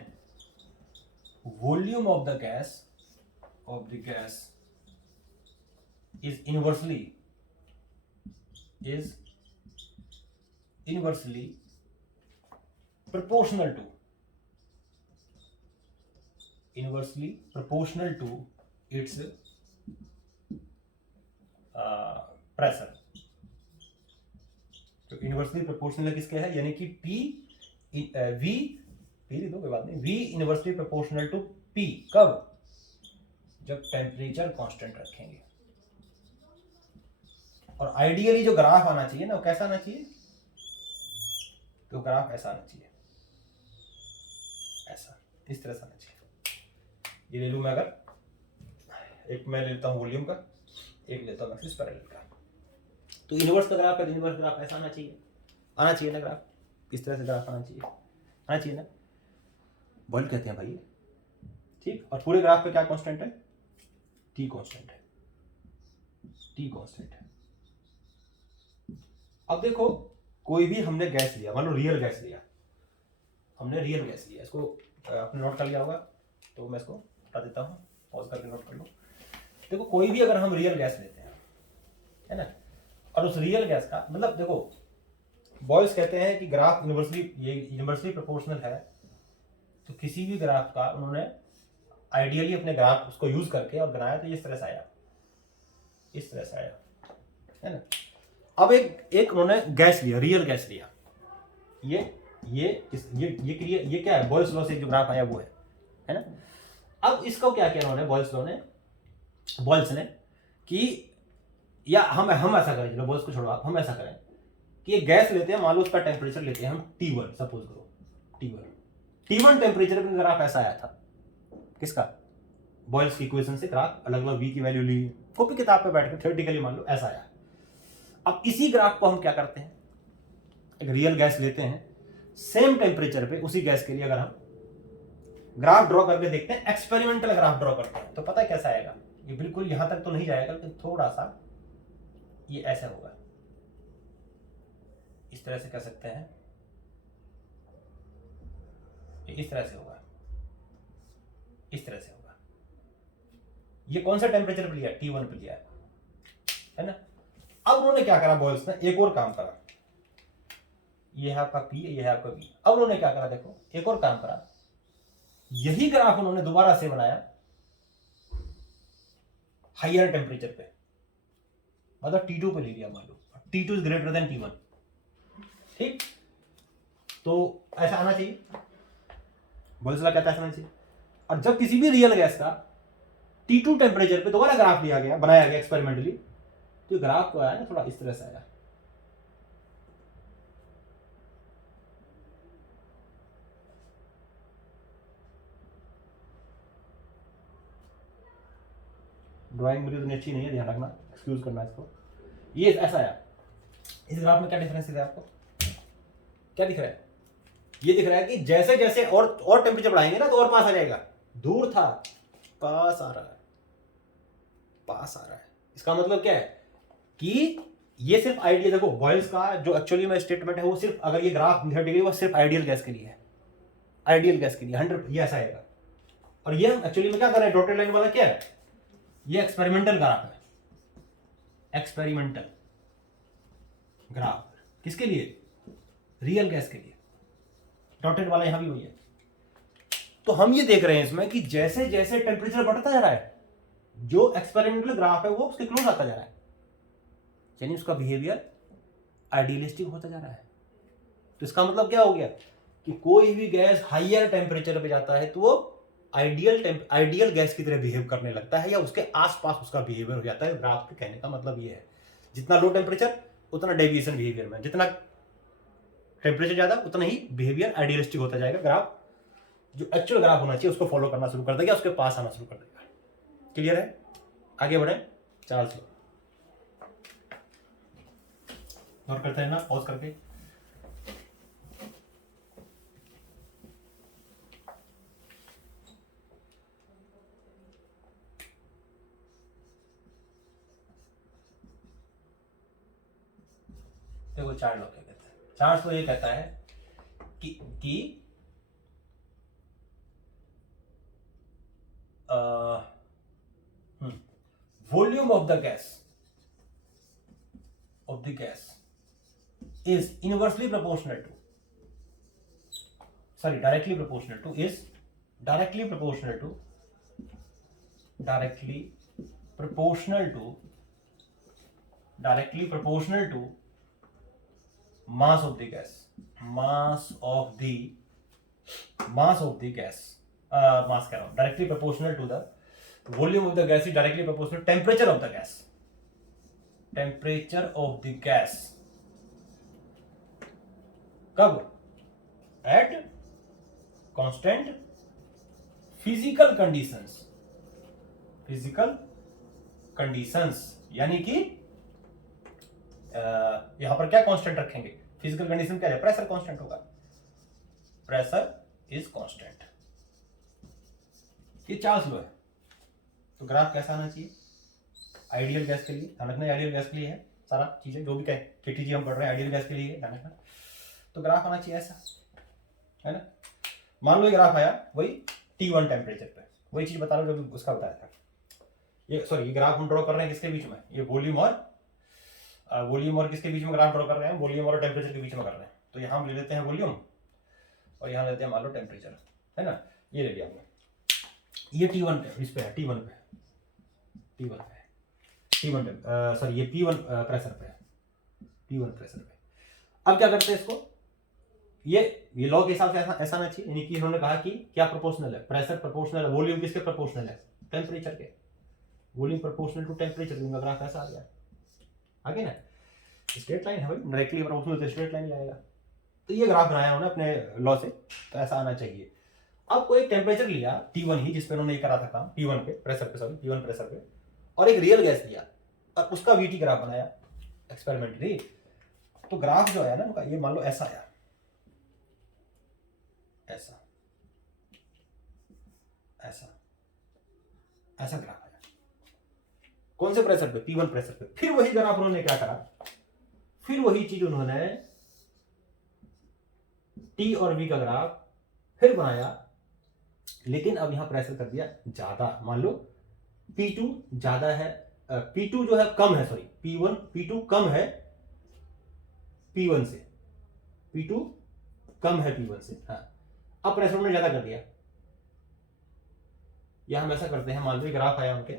volume of the gas is inversely proportional to its pressure। तो inversely proportional किसके है? यानी कि P लिख दो, कोई बात नहीं, V inversely proportional to P। कब? जब टेम्परेचर कांस्टेंट रखेंगे। और आइडियली जो ग्राफ आना चाहिए ना, वो कैसा आना चाहिए? तो ग्राफ ऐसा आना चाहिए, ऐसा, इस तरह से आना चाहिए। ये ले लूं मैं, अगर एक मैं लेता हूं वॉल्यूम का, एक लेता हूं एक्सिस पैरेलल का, तो इनवर्स का ग्राफ है, तो इनवर्स ग्राफ ऐसा आना चाहिए ना ग्राफ, इस तरह से ग्राफ आना चाहिए ना। बॉयल कहते हैं भाई, ठीक। और पूरे ग्राफ पे क्या कांस्टेंट है? टी कांस्टेंट है। अब देखो, कोई भी हमने गैस लिया, मान लो रियल गैस लिया, इसको आपने नोट कर लिया होगा, तो मैं इसको बता देता हूँ, पॉज करके नोट कर लो। देखो कोई भी अगर हम रियल गैस लेते हैं, है ना, और उस रियल गैस का मतलब देखो बॉयल्स कहते हैं कि ग्राफ यूनिवर्सली प्रोपोर्शनल है, तो किसी भी ग्राफ का उन्होंने आइडियली अपने ग्राफ उसको यूज करके और बनाया तो इस तरह से आया, इस तरह से आया, है ना। अब एक उन्होंने गैस लिया, रियल गैस लिया, ये क्या है, बॉयल्स लॉ से जो ग्राफ आया वो है ना। अब इसको क्या किया उन्होंने बॉयल्स ने कि या हम ऐसा करें, चलो बॉयल्स को छोड़ो आप, हम ऐसा करें कि एक गैस लेते हैं, मान लो उसका टेम्परेचर लेते हैं हम T1, सपोज करो T1 टेम्परेचर का ग्राफ ऐसा आया था, किसका, बॉयल्स की इक्वेशन से ग्राफ अलग अलग V की वैल्यू ली, कॉपी किताब पे बैठ के थ्योरेटिकली मान लो ऐसा आया। अब इसी ग्राफ को हम क्या करते हैं, एक रियल गैस लेते हैं, सेम टेम्परेचर पे उसी गैस के लिए अगर हम ग्राफ ड्रॉ करके देखते हैं, एक्सपेरिमेंटल ग्राफ ड्रॉ करते हैं, तो पता है कैसा आएगा, ये बिल्कुल यहां तक तो नहीं जाएगा, लेकिन थोड़ा सा ये ऐसा होगा, इस तरह से कह सकते हैं, इस तरह से होगा, इस तरह से होगा। ये कौन सा टेम्परेचर पे लिया, T1 पे लिया है ना। अब उन्होंने क्या करा, बॉयल्स ने एक और काम करा, ये है आपका P, ये है आपका V। अब उन्होंने क्या करा, देखो एक और काम करा, यही ग्राफ उन्होंने दोबारा से बनाया हायर टेम्परेचर पे, मतलब T2 पे ले लिया, मान लो T2 is greater than T1, ठीक, तो ऐसा आना चाहिए, बॉयल्स लॉ कहता है ऐसा आना चाहिए। और जब किसी भी रियल गैस का T2 टेम्परेचर पे दोबारा ग्राफ लिया गया, बनाया गया एक्सपेरिमेंटली, तो ग्राफ तो आया ना थोड़ा इस तरह से आया, ड्राइंग मेरी उतनी अच्छी नहीं है, ध्यान रखना, एक्सक्यूज करना इसको। ये ऐसा आया, इस ग्राफ में क्या डिफरेंस दिख रहा है आपको, क्या दिख रहा है, ये दिख रहा है कि जैसे जैसे और टेम्परेचर बढ़ाएंगे ना तो और पास आ जाएगा, दूर था पास आ रहा है, पास आ रहा है। इसका मतलब क्या है कि ये सिर्फ आइडियल, देखो बॉयल्स का जो एक्चुअली में स्टेटमेंट है वो सिर्फ, अगर ये ग्राफ थ्योरेटिकली वो सिर्फ आइडियल गैस के लिए है, आइडियल गैस के लिए 100 ये ऐसा आएगा। और ये हम एक्चुअली में क्या कर रहे हैं, डॉटेड लाइन वाला क्या है, ये एक्सपेरिमेंटल ग्राफ है, एक्सपेरिमेंटल ग्राफ किसके लिए, रियल गैस के लिए, डॉटेड वाला यहां भी वही है। तो हम ये देख रहे हैं इसमें कि जैसे जैसे टेम्परेचर बढ़ता जा रहा है, जो एक्सपेरिमेंटल ग्राफ है वो उसके क्लोज आता जा रहा है, यानी उसका बिहेवियर आइडियलिस्टिक होता जा रहा है। तो इसका मतलब क्या हो गया कि कोई भी गैस हायर टेम्परेचर पे जाता है तो वो आइडियल गैस की तरह बिहेव करने लगता है, या उसके आसपास उसका बिहेवियर हो जाता है। ग्राफ के कहने का मतलब ये है, जितना लो टेम्परेचर उतना डेविएशन बिहेवियर में, जितना टेम्परेचर ज्यादा उतना ही बिहेवियर आइडियलिस्टिक होता जाएगा। ग्राफ जो एक्चुअल ग्राफ होना चाहिए उसको फॉलो करना शुरू कर देगा, उसके पास आना शुरू कर देगा। क्लियर है, आगे बढ़े, चार्ल्स लॉ नोट करते हैं ना, पॉज करके। देखो चार्ल्स लॉ क्या कहता है, चार्ल्स लॉ ये कहता है कि volume of the gas is inversely proportional to, sorry, directly proportional to mass of the gas, directly proportional to the volume of the gas is directly proportional to temperature of the gas, कब, at constant physical conditions, यानी कि यहां पर क्या constant रखेंगे, physical condition क्या है, pressure constant होगा, प्रेशर इज कांस्टेंट। ये चार्ल्स लॉ है। तो ग्राफ कैसा आना चाहिए, आइडियल गैस के लिए, ध्यान रखना आइडियल गैस के लिए है सारा चीजें, जो भी कहे केटीजी हम पढ़ रहे हैं आइडियल गैस के लिए, ध्यान रखना। तो ग्राफ आना चाहिए ऐसा, है ना। मान लो ये ग्राफ आया वही T1 टेम्परेचर पे, वही चीज बता रहा हूं जो उसका बताया था। ये सॉरी ये ग्राफ हम ड्रॉ कर रहे हैं किसके बीच में, ये वॉल्यूम और किसके बीच में ग्राफ ड्रॉ कर रहे हैं, वॉल्यूम और टेम्परेचर के बीच में कर रहे हैं। तो यहाँ हम ले लेते हैं वॉल्यूम और यहाँ लेते हैं मान लो टेम्परेचर, है ना, ये ले लिया हमने। ये T1 पे, इस पे है T1 सॉरी ये P1 प्रेशर पे है, P1 प्रेशर पे। अब क्या करते हैं इसको, ये लॉ के हिसाब से ऐसा आना चाहिए, यानी कि उन्होंने कहा कि क्या प्रोपोर्शनल है, प्रेशर प्रोपोर्शनल है, वॉल्यूम किसके प्रोपोर्शनल है, टेम्परेचर के, वॉल्यूम प्रोपोर्शनल टू टेम्परेचर, उनका ग्राफ ऐसा आ गया आगे ना, स्ट्रेट लाइन है भाई, डायरेक्टली प्रोपोर्शनल तो स्ट्रेट लाइन ही आएगा। तो ये ग्राफ बनाया उन्होंने अपने लॉ से, तो ऐसा आना चाहिए। अब कोई टेम्परेचर लिया T1 ही, जिसपे उन्होंने ये करा था काम, T1 पे प्रेशर पे, सॉरी T1 प्रेशर पे, और एक रियल गैस लिया और उसका VT ग्राफ बनाया एक्सपेरिमेंटली। तो ग्राफ जो है ना उनका, ये मान लो ऐसा आया, ऐसा ग्राफ आया, कौन से प्रेशर पे, P1 प्रेशर पे। फिर वही ग्राफ उन्होंने क्या करा, फिर वही चीज उन्होंने T और V का ग्राफ फिर बनाया, लेकिन अब यहां प्रेशर कर दिया ज्यादा, मान लो P2 ज्यादा है, P2 जो है कम है, सॉरी P2 कम है P1 से, P2 कम है P1 से, हाँ। अब प्रेशर उन्होंने ज्यादा कर दिया, या हम ऐसा करते हैं, मान लो ग्राफ आया उनके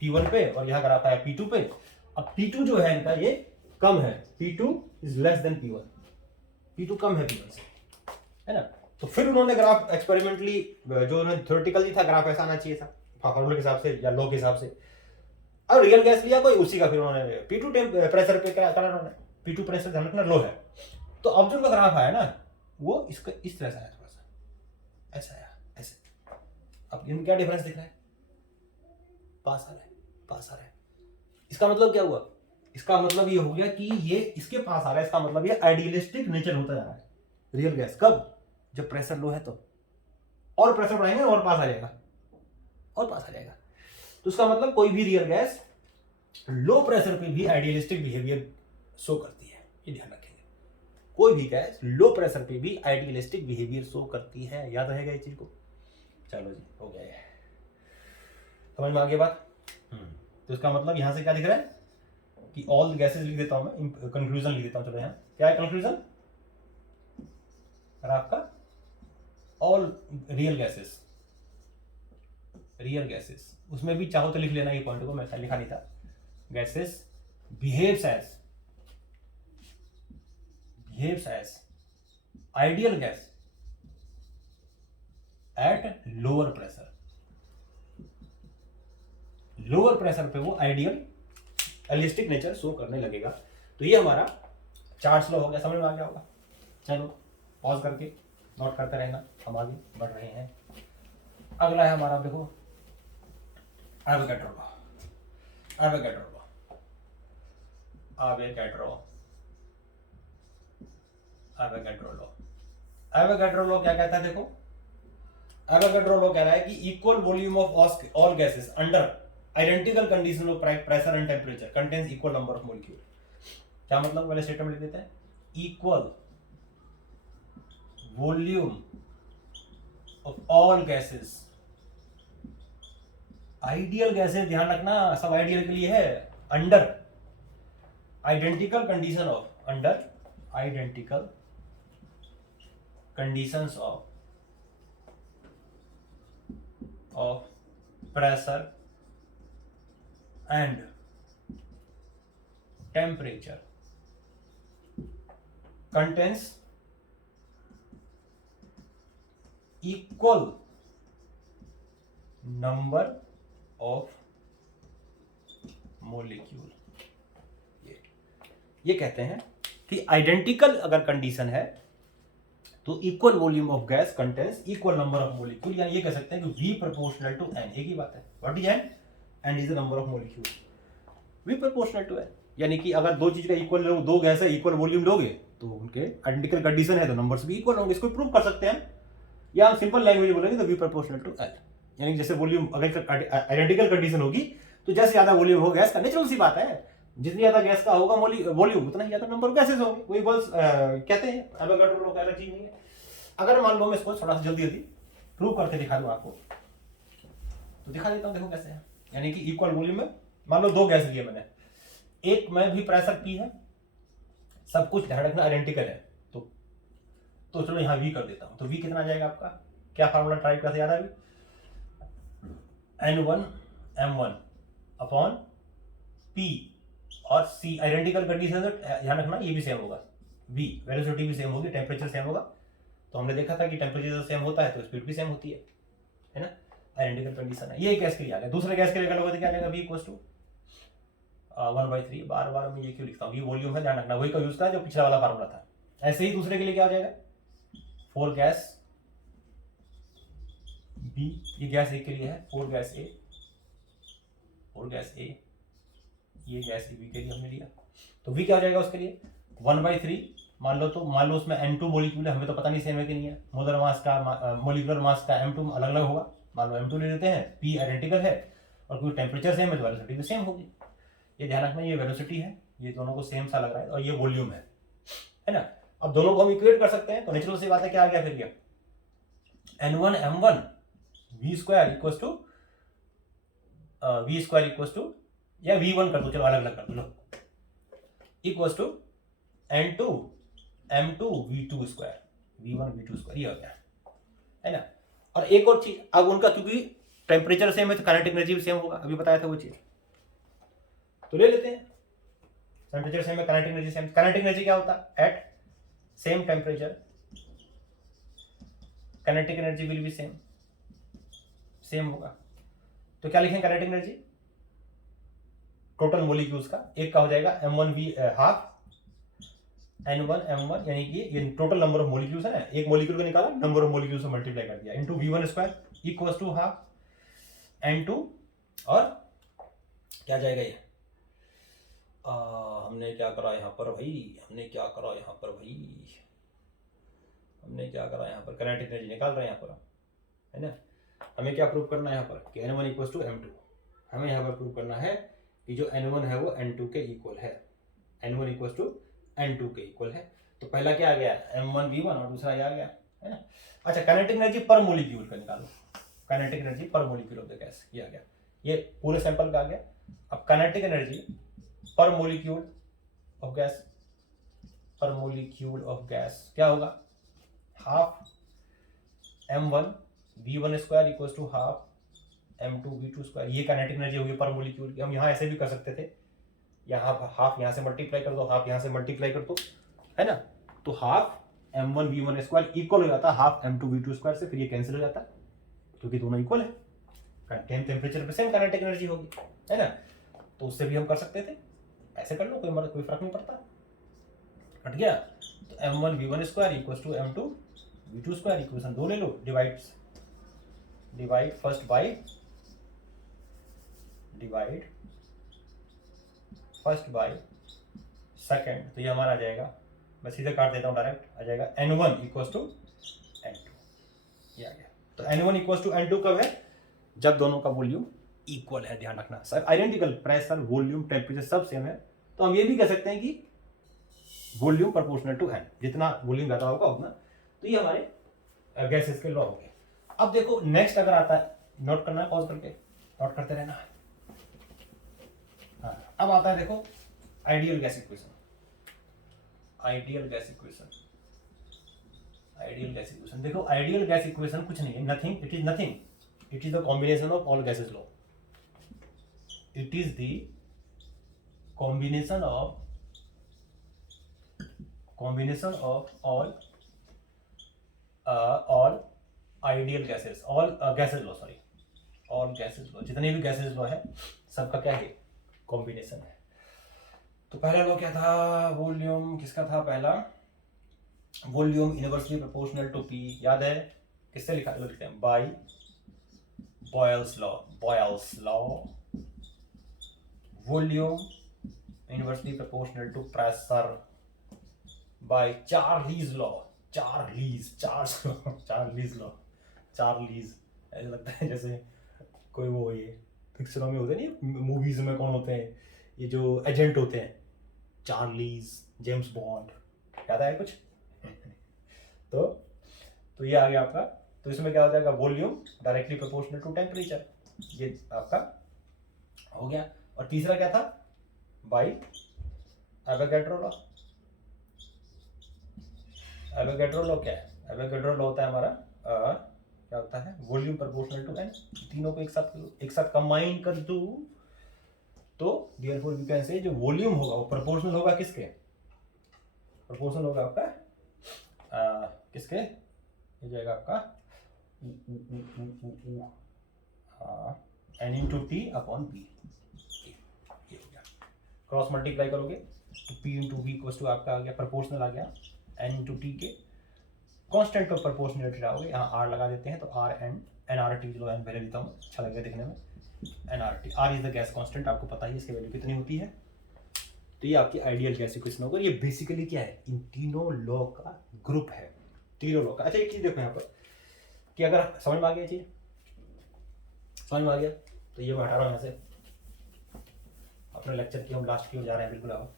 P1 पे और यहां ग्राफ आया P2 पे। अब P2 जो है इनका ये कम है, P2 is less than P1, P2 कम है P1 से, है ना। तो फिर उन्होंने ग्राफ एक्सपेरिमेंटली, जो उन्होंने थ्योरेटिकली था ग्राफ ऐसा आना चाहिए था फॉर्मूले के हिसाब से या लॉ के हिसाब से। अब रियल गैस लिया कोई, उसी का फिर उन्होंने P2 प्रेशर पे क्या करा उन्होंने, P2 प्रेशर ध्यान रखना लो है। तो अब जो उनका ग्राफ आया ना वो इसका इस तरह से आया, थोड़ा सा ऐसा आया, ऐसे। अब इनमें क्या डिफरेंस दिख रहा है, पास आ रहा है। इसका मतलब क्या हुआ, इसका मतलब ये हो गया कि ये इसके पास आ रहा है, इसका मतलब ये आइडियलिस्टिक नेचर होता जा रहा है रियल गैस। कब, जब प्रेशर लो है तो, और प्रेशर बढ़ाएंगे और पास आ जाएगा। तो इसका मतलब कोई भी रियल गैस लो प्रेशर पे भी आइडियलिस्टिक बिहेवियर शो करती है, ये ध्यान रखेंगे। कोई भी गैस लो प्रेशर पे भी आइडियलिस्टिक बिहेवियर शो करती है, याद रहेगा इस चीज को। चलो जी, हो गया है, समझ में आ गई बात। तो इसका मतलब यहां से क्या दिख रहा है कि ऑल गैसेस लिख देता हूं मैं, कंक्लूजन लिख देता हूं। चलो यहाँ क्या है कंक्लूजन आपका, ऑल रियल गैसेस, उसमें भी चाहो तो लिख लेना ये पॉइंट को, मैं लिखा नहीं था। Gases behaves as ideal gas at lower pressure पे वो आइडियलिस्टिक नेचर शो करने लगेगा। तो ये हमारा चार्ट्स लॉ हो गया, समझ में आ गया होगा। चलो पॉज करके नोट करते रहना, हम आगे बढ़ रहे हैं। अगला है हमारा, देखो एवोगैड्रो लॉ क्या कहता है, देखो एवोगैड्रो लॉ कह रहा है कि equal volume of all gases under identical condition of pressure and temperature contains equal number of molecule. क्या मतलब, पहले स्टेटमेंट लिख देते हैं, equal volume of all gases, ideal gases ध्यान रखना सब आइडियल के लिए है, under identical conditions of pressure and temperature contains equal number of molecule. ये कहते हैं कि आइडेंटिकल अगर कंडीशन है तो equal volume of gas contains equal number of molecule, यानी ये कह सकते हैं कि V प्रोपोर्शनल टू N, एक ही बात है। What is N? N is the number of molecule, V proportional to N। यानी कि अगर दो चीज का इक्वल, दो गैस है इक्वल वॉल्यूम लोगे तो उनके आइडेंटिकल कंडीशन है तो नंबर्स भी इक्वल होंगे। इसको प्रूव कर सकते हैं, या हम सिंपल लैंग्वेज बोलेंगे तो V प्रोपोर्शनल टू L, यानी जैसे वॉल्यूम अगर आइडेंटिकल कंडीशन होगी तो जैसे ज्यादा वॉल्यूम हो गैस का, नेचुरल सी बात है, जितनी ज्यादा गैस का होगा वॉल्यूम उतना ही ज्यादा नंबर ऑफ गैसेस होंगे। वही बस कहते हैं, एवोगैड्रो लॉ अलग चीज नहीं है। अगर मान लो मैं इसको थोड़ा सा जल्दी प्रूव करके दिखा दूं आपको, तो दिखा देता हूं, देखो कैसे है। यानी कि इक्वल वॉल्यूम में मान लो दो गैस लिए मैंने, एक में भी प्रेशर P है, सब कुछ ध्यान रखना आइडेंटिकल है, तो चलो यहाँ V कर देता हूं, तो V कितना आ जाएगा आपका, क्या फार्मूला ट्राई करते याद है अभी, N1 M1 अपॉन P और C आइडेंटिकल कंडीशन है, तो ध्यान रखना ये भी सेम होगा, V वेलोसिटी भी सेम होगी, टेम्परेचर सेम होगा, तो हमने देखा था कि टेम्परेचर सेम होता है तो स्पीड भी सेम होती है ना, आइडेंटिकल कंडीशन है। ये गैस के लिए आ गया। दूसरे गैस के लिए होगा तो क्या आ जाएगा, V इक्वल्स टू 1/3, बार बार मैं ये क्यों लिखता हूँ, ये वॉल्यूम है, ध्यान रखना वही का यूज था जो पिछला वाला फार्मूला था। ऐसे ही दूसरे के लिए क्या हो जाएगा, 4 गैस B, ये गैस एक के लिए है, 4 गैस A, 4 गैस A, ये गैस B के लिए हमने लिया, तो V क्या हो जाएगा उसके लिए 1/3, मान लो उसमें N2 मोलिक्यूल है, हमें तो पता नहीं सेम है कि नहीं है, मोलर मास का मोलिकुलर मास का M2 अलग अलग होगा, मान लो M2 ले लेते हैं, P आइडेंटिकल है और कोई टेम्परेचर सेम है तो वेलोसिटी भी सेम होगी। ये ध्यान रखना, ये वेलोसिटी है, ये दोनों को सेम सा लग रहा है, और ये वॉल्यूम है ना। अब दोनों को हम इक्वेट कर सकते हैं, तो नेचुरल सी बात है, क्या आ गया फिर ये N1 M1 V square equals to या V1 कर दो, चलो अलग अलग कर दो, equals to N2 M2 V2 square, V1 V2 square, ये हो गया है ना। और एक और चीज, अब उनका क्योंकि टेम्परेचर सेम है तो काइनेटिक एनर्जी भी सेम होगा, अभी बताया था वो चीज, तो ले लेते हैं, टेम्परेचर सेम है, kinetic energy same. Kinetic energy क्या होता है, at same temperature kinetic energy will be same होगा, तो क्या लिखें काइनेटिक एनर्जी टोटल मोलिक्यूल्स का, एक का हो जाएगा M1V हाफ N1 M1, यानी कि ये टोटल नंबर ऑफ मोलिक्यूल्स है ना, एक मोलिक्यूल को निकाला, नंबर ऑफ मोलिक्यूल्स से मल्टीप्लाई कर दिया, into V1 square equals to half N2, और क्या जाएगा ये हमने क्या करा यहाँ पर भाई, हमने क्या करा यहाँ पर काइनेटिक एनर्जी निकाल रहे हैं यहाँ पर, है ना। हमें क्या प्रूव करना है यहाँ पर कि N1 इक्वल्स टू M2, हमें यहाँ पर प्रूव करना है कि जो N1 है वो N2 के इक्वल है, N1 इक्वल्स टू N2 के इक्वल है, तो पहला क्या आ गया M1 V1 और दूसरा ये आ गया, है ना। अच्छा, काइनेटिक एनर्जी पर मोलिक्यूल का निकालो, kinetic energy per molecule of the gas, ये आ गया, ये पूरे सैंपल का आ गया। अब kinetic energy per molecule of gas, क्या होगा, half M1 V1 square equals to half M2 V2 square, ये काइनेटिक एनर्जी होगी पर मोलिक्यूल की। हम यहाँ ऐसे भी कर सकते थे, यहाँ हाफ यहाँ से मल्टीप्लाई कर दो, हाफ यहाँ से मल्टीप्लाई कर दो, है ना, तो half M1 V1 square equal हो जाता है हाफ M2 V2 स्क्वायर से, फिर ये कैंसिल हो जाता है क्योंकि दोनों इक्वल है, सेम टेम्परेचर पे सेम काइनेटिक एनर्जी होगी, है ना, तो उससे भी हम कर सकते थे, ऐसे कर लो, कोई फर्क नहीं पड़ता, हट गया। तो M1 V1 square equals to M2 V2 square, equation 2 ले लो, डिवाइड फर्स्ट बाय सेकेंड, तो ये हमारा आ जाएगा, मैं सीधे काट देता हूँ डायरेक्ट, आ जाएगा N1 इक्वल्स टू N2, ये आ गया। तो N1 इक्वल्स टू N2 कब है, जब दोनों का वॉल्यूम इक्वल है, ध्यान रखना sir, identical pressure volume temperature सब सेम है, तो हम ये भी कह सकते हैं कि वॉल्यूम प्रोपोर्शनल टू N, जितना वॉल्यूम ज्यादा होगा उतना, तो ये हमारे गैसेस के लॉ हो गए। अब देखो नेक्स्ट अगर आता है, नोट करना है, पॉज करके नोट करते रहना है। हाँ, अब आता है देखो आइडियल गैस इक्वेशन, देखो आइडियल गैस इक्वेशन कुछ नहीं है, nothing, it is the combination of all gases law, it is the combination of all ideal gases, all gases law, जितने भी गैसेस लॉ है सबका क्या है, कॉम्बिनेशन है। तो पहला लॉ क्या था, वॉल्यूम किसका था, पहला volume inversely proportional to P, याद है, किससे लिखते हैं, by Boyle's law, volume inversely proportional to pressure by Charles's law, ऐसा लगता है जैसे कोई वो, ये पिक्चरों में होते नहीं, मूवीज में कौन होते हैं, ये जो एजेंट होते हैं, चार्लीज, जेम्स बॉन्ड, याद आया कुछ तो ये आ गया आपका। तो इसमें क्या हो जाएगा, volume directly proportional to temperature, ये आपका हो गया। और तीसरा क्या था, by Avogadro law. Avogadro law क्या है, एवोगैड्रो लॉ होता है हमारा क्या होता है, वॉल्यूम प्रोपोर्शनल टू एन। तीनों को एक साथ कंबाइन कर दूं तो देयरफॉर वी कैन से जो वॉल्यूम होगा वो प्रोपोर्शनल होगा किसके, प्रोपोर्शनल होगा आपका किसके, ये जाएगा आपका N into T upon P. ये हो गया, क्रॉस मल्टीप्लाई करोगे तो P into V equals to आपका आ गया प्रोपोर्शनल आ गया एन इंटू टी के, कांस्टेंट पर प्रोपोर्शनलिटी लाओगे, यहाँ आर लगा देते हैं तो आर एन आर टी, चलो एन पहले लिखता हूँ अच्छा लगेगा देखने में, N R T, R is the gas constant, आपको पता है इसकी वैल्यू कितनी होती है। तो ये आपकी आइडियल गैस इक्वेशन होगा। ये बेसिकली क्या है, इन तीनों लॉ का ग्रुप है, तीनों लॉ का। अच्छा एक चीज देखो यहाँ पर कि अगर समझ में आ गया चीज, समझ में आ गया तो ये मैं हटा रहा हूँ यहाँ से। अपने लेक्चर की हम लास्ट की ओर जा रहे हैं, बिल्कुल अब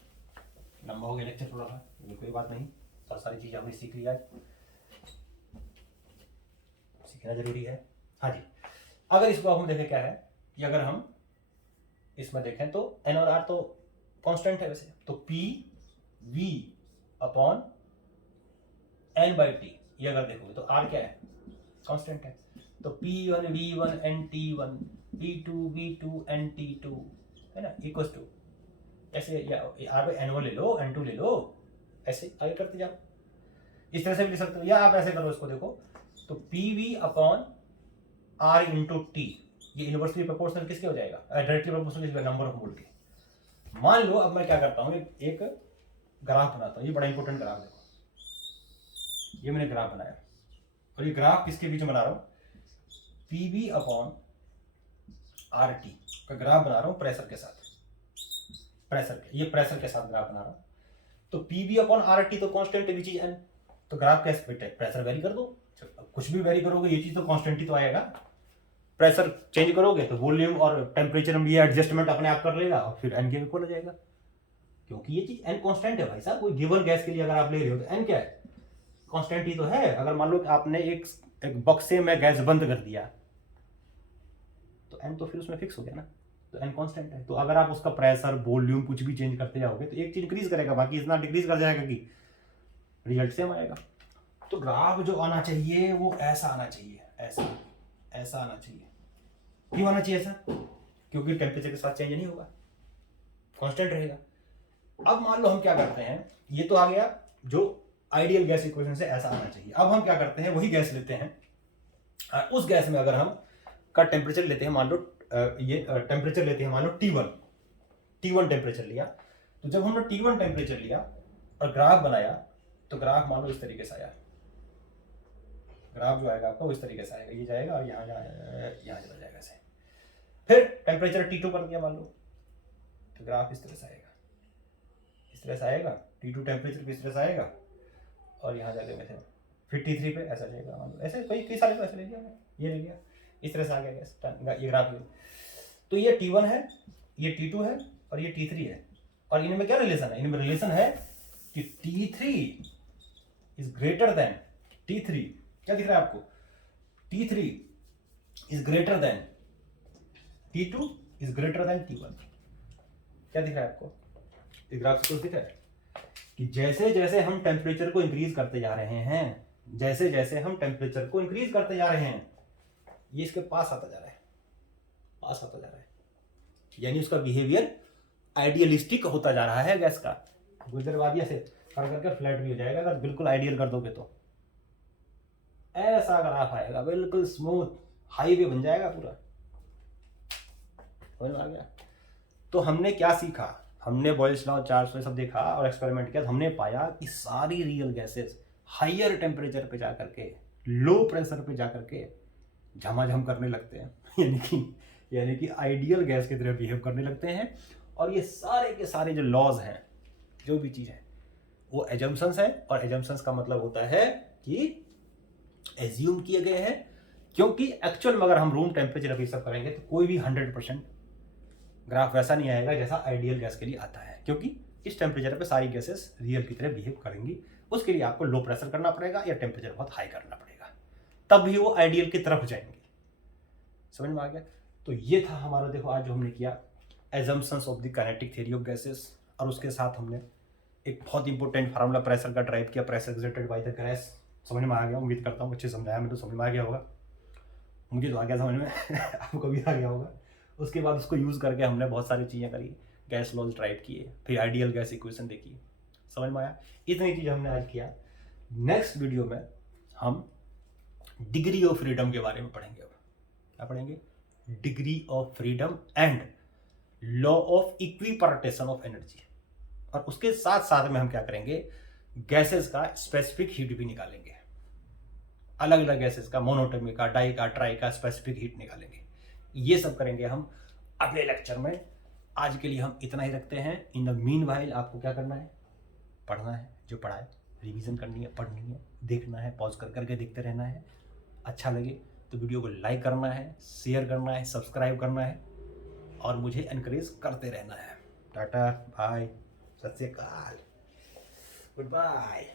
लंबा हो गया लेक्चर थोड़ा सा, कोई बात नहीं, सारी चीज़ हमने सीख लिया, सीखना जरूरी है। हाँ जी, अगर इसको हम देखें क्या है कि अगर हम इसमें देखें तो एन और आर तो कांस्टेंट है वैसे, तो P V upon N by T, ये अगर देखोगे तो आर क्या है, कांस्टेंट है, तो P one V one N T one, P two V two N T two, है ना, इक्वल्स टू ऐसे, या आर एन वन ले लो एन टू ले लो, ऐसे आगे करते जाओ। इस तरह से भी लिख सकते हो, या आप ऐसे करो इसको, देखो तो P V upon R into T, ये इनवर्सली प्रोपोर्शनल किसके हो जाएगा, directly proportional number of mole के। मान लो अब मैं क्या करता हूँ, एक ग्राफ बनाता हूँ, ये बड़ा इंपॉर्टेंट ग्राफ, देखो ये मैंने ग्राफ बनाया और ये ग्राफ किसके बीच में बना रहा हूँ, P V upon R T का ग्राफ बना रहा हूँ प्रेशर के साथ, प्रेशर के, ये प्रेशर के साथ ग्राफ बना रहा हूँ। तो P V upon R T तो कांस्टेंट विच इज एन, तो ग्राफ कैसे बेटे, प्रेशर वेरी कर दो, कुछ भी वेरी करोगे ये चीज तो कांस्टेंट ही तो आएगा। प्रेशर चेंज करोगे तो वॉल्यूम और टेम्परेचर में ये एडजस्टमेंट अपने आप कर लेगा और फिर एन के इक्वल हो जाएगा, क्योंकि ये चीज एन कांस्टेंट है भाई साहब। कोई गिवन गैस के लिए अगर आप ले रहे हो तो एन क्या है, कांस्टेंट ही तो है। अगर मान लो कि आपने एक बक्से में गैस बंद कर दिया तो एन तो फिर उसमें फिक्स हो गया ना, तो एन कांस्टेंट है। तो अगर आप उसका प्रेशर वॉल्यूम कुछ भी चेंज करते जाओगे तो एक चीज इंक्रीज करेगा, बाकी इतना डिक्रीज कर जाएगा कि रिजल्ट सेम आएगा। तो ग्राफ जो आना चाहिए वो ऐसा आना चाहिए, ऐसा ऐसा आना चाहिए। क्यों आना चाहिए ऐसा, क्योंकि टेम्परेचर के साथ चेंज नहीं होगा, कांस्टेंट रहेगा। अब मान लो हम क्या करते हैं, ये तो आ गया जो आइडियल गैस इक्वेशन से ऐसा आना चाहिए। अब हम क्या करते हैं, वही गैस लेते हैं, उस गैस में अगर हम का टेम्परेचर लेते हैं, मान लो ये टेम्परेचर लेते हैं, मान लो T1 टेम्परेचर लिया। तो जब हमने T1 टेम्परेचर लिया और ग्राफ बनाया तो ग्राफ मान लो इस तरीके से आया, ग्राफ जो आएगा आपका वो इस तरीके से आएगा, ये जाएगा और यहाँ चला जाएगा ऐसे। फिर टेम्परेचर T2 कर दिया मान लो, तो ग्राफ इस तरह से आएगा, इस तरह से आएगा, T2 टेम्परेचर इस तरह से आएगा और यहाँ जाके वैसे फिर T3 पे ऐसा जाएगा, मान लो ऐसे कई सारे ऐसे ले लिया, ये ले लिया, इस तरह से आ गया ये ग्राफ। तो ये T1 है, ये T2 है और ये T3 है, और इनमें क्या रिलेशन है, इनमें रिलेशन है कि T3 is greater than T3, क्या दिख रहा है आपको, T3 is greater than T2 is greater than T1, क्या दिख रहा है आपको, इस ग्राफ से कुछ दिख रहा है कि जैसे जैसे हम टेम्परेचर को इंक्रीज करते जा रहे हैं, जैसे जैसे हम टेम्परेचर को इंक्रीज करते जा रहे हैं, ये इसके पास आता जा रहा है, पास आता जा रहा है, यानी उसका बिहेवियर आइडियलिस्टिक होता जा रहा है गैस का। गुजरवादिया से कर करके फ्लैट भी हो जाएगा अगर बिल्कुल आइडियल कर दोगे तो, ऐसा ग्राफ आएगा, बिल्कुल स्मूथ हाईवे बन जाएगा पूरा। समझ में आ गया। तो हमने क्या सीखा, हमने बॉयल्स लॉ 400 सब देखा और एक्सपेरिमेंट किया, हमने पाया कि सारी रियल गैसेस हायर टेम्परेचर पे जाकर के, लो प्रेशर पे जाकर के झमाझम करने लगते हैं, यानी कि आइडियल गैस की तरह बिहेव करने लगते हैं। और ये सारे के सारे जो लॉज हैं, जो भी चीज़ है, वो एजम्पशंस है, और एजम्पशंस का मतलब होता है कि एज्यूम किए गए हैं, क्योंकि एक्चुअल में अगर हम रूम टेम्परेचर अभी सब करेंगे तो कोई भी 100% ग्राफ वैसा नहीं आएगा जैसा आइडियल गैस के लिए आता है, क्योंकि इस टेम्परेचर पे सारी गैसेस रियल की तरह बिहेव करेंगी। उसके लिए आपको लो प्रेशर करना पड़ेगा या टेम्परेचर बहुत हाई करना पड़ेगा, तब भी वो आइडियल की तरफ जाएंगे। समझ में आ गया। तो ये था हमारा, देखो आज जो हमने किया assumptions of the kinetic theory of gases, और उसके साथ हमने एक बहुत इंपॉर्टेंट फार्मूला प्रेशर का ड्राइव किया, pressure exerted by the gas. समझ में आ गया, उम्मीद करता हूँ अच्छे समझाया मैं, तो समझ में आ गया होगा, मुझे तो आ गया समझ में आपको भी आ गया होगा। उसके बाद उसको यूज़ करके हमने बहुत सारी चीज़ें करी, गैस लॉज ड्राइव किए, फिर आइडियल गैस इक्वेशन देखी, समझ में आया। इतनी चीज़ हमने आज किया। नेक्स्ट वीडियो में हम डिग्री ऑफ फ्रीडम के बारे में पढ़ेंगे। अब क्या पढ़ेंगे? Degree of freedom and law of equipartition of energy. और उसके साथ साथ में हम क्या करेंगे, गैसेस का स्पेसिफिक हीट भी निकालेंगे, अलग अलग गैसेस का, मोनोटोमी का, डाई का, ट्राई का स्पेसिफिक हीट निकालेंगे। ये सब करेंगे हम अगले लेक्चर में। आज के लिए हम इतना ही रखते हैं। इन द मीन वाइल आपको क्या करना है? पढ़ना है, जो पढ़ा है रिवीजन करनी है, पढ़नी है, देखना है, पॉज कर करके देखते रहना है। अच्छा लगे तो वीडियो को लाइक करना है, शेयर करना है, सब्सक्राइब करना है और मुझे एनकरेज करते रहना है। टाटा, बाय, सत श्री अकाल, गुड बाय।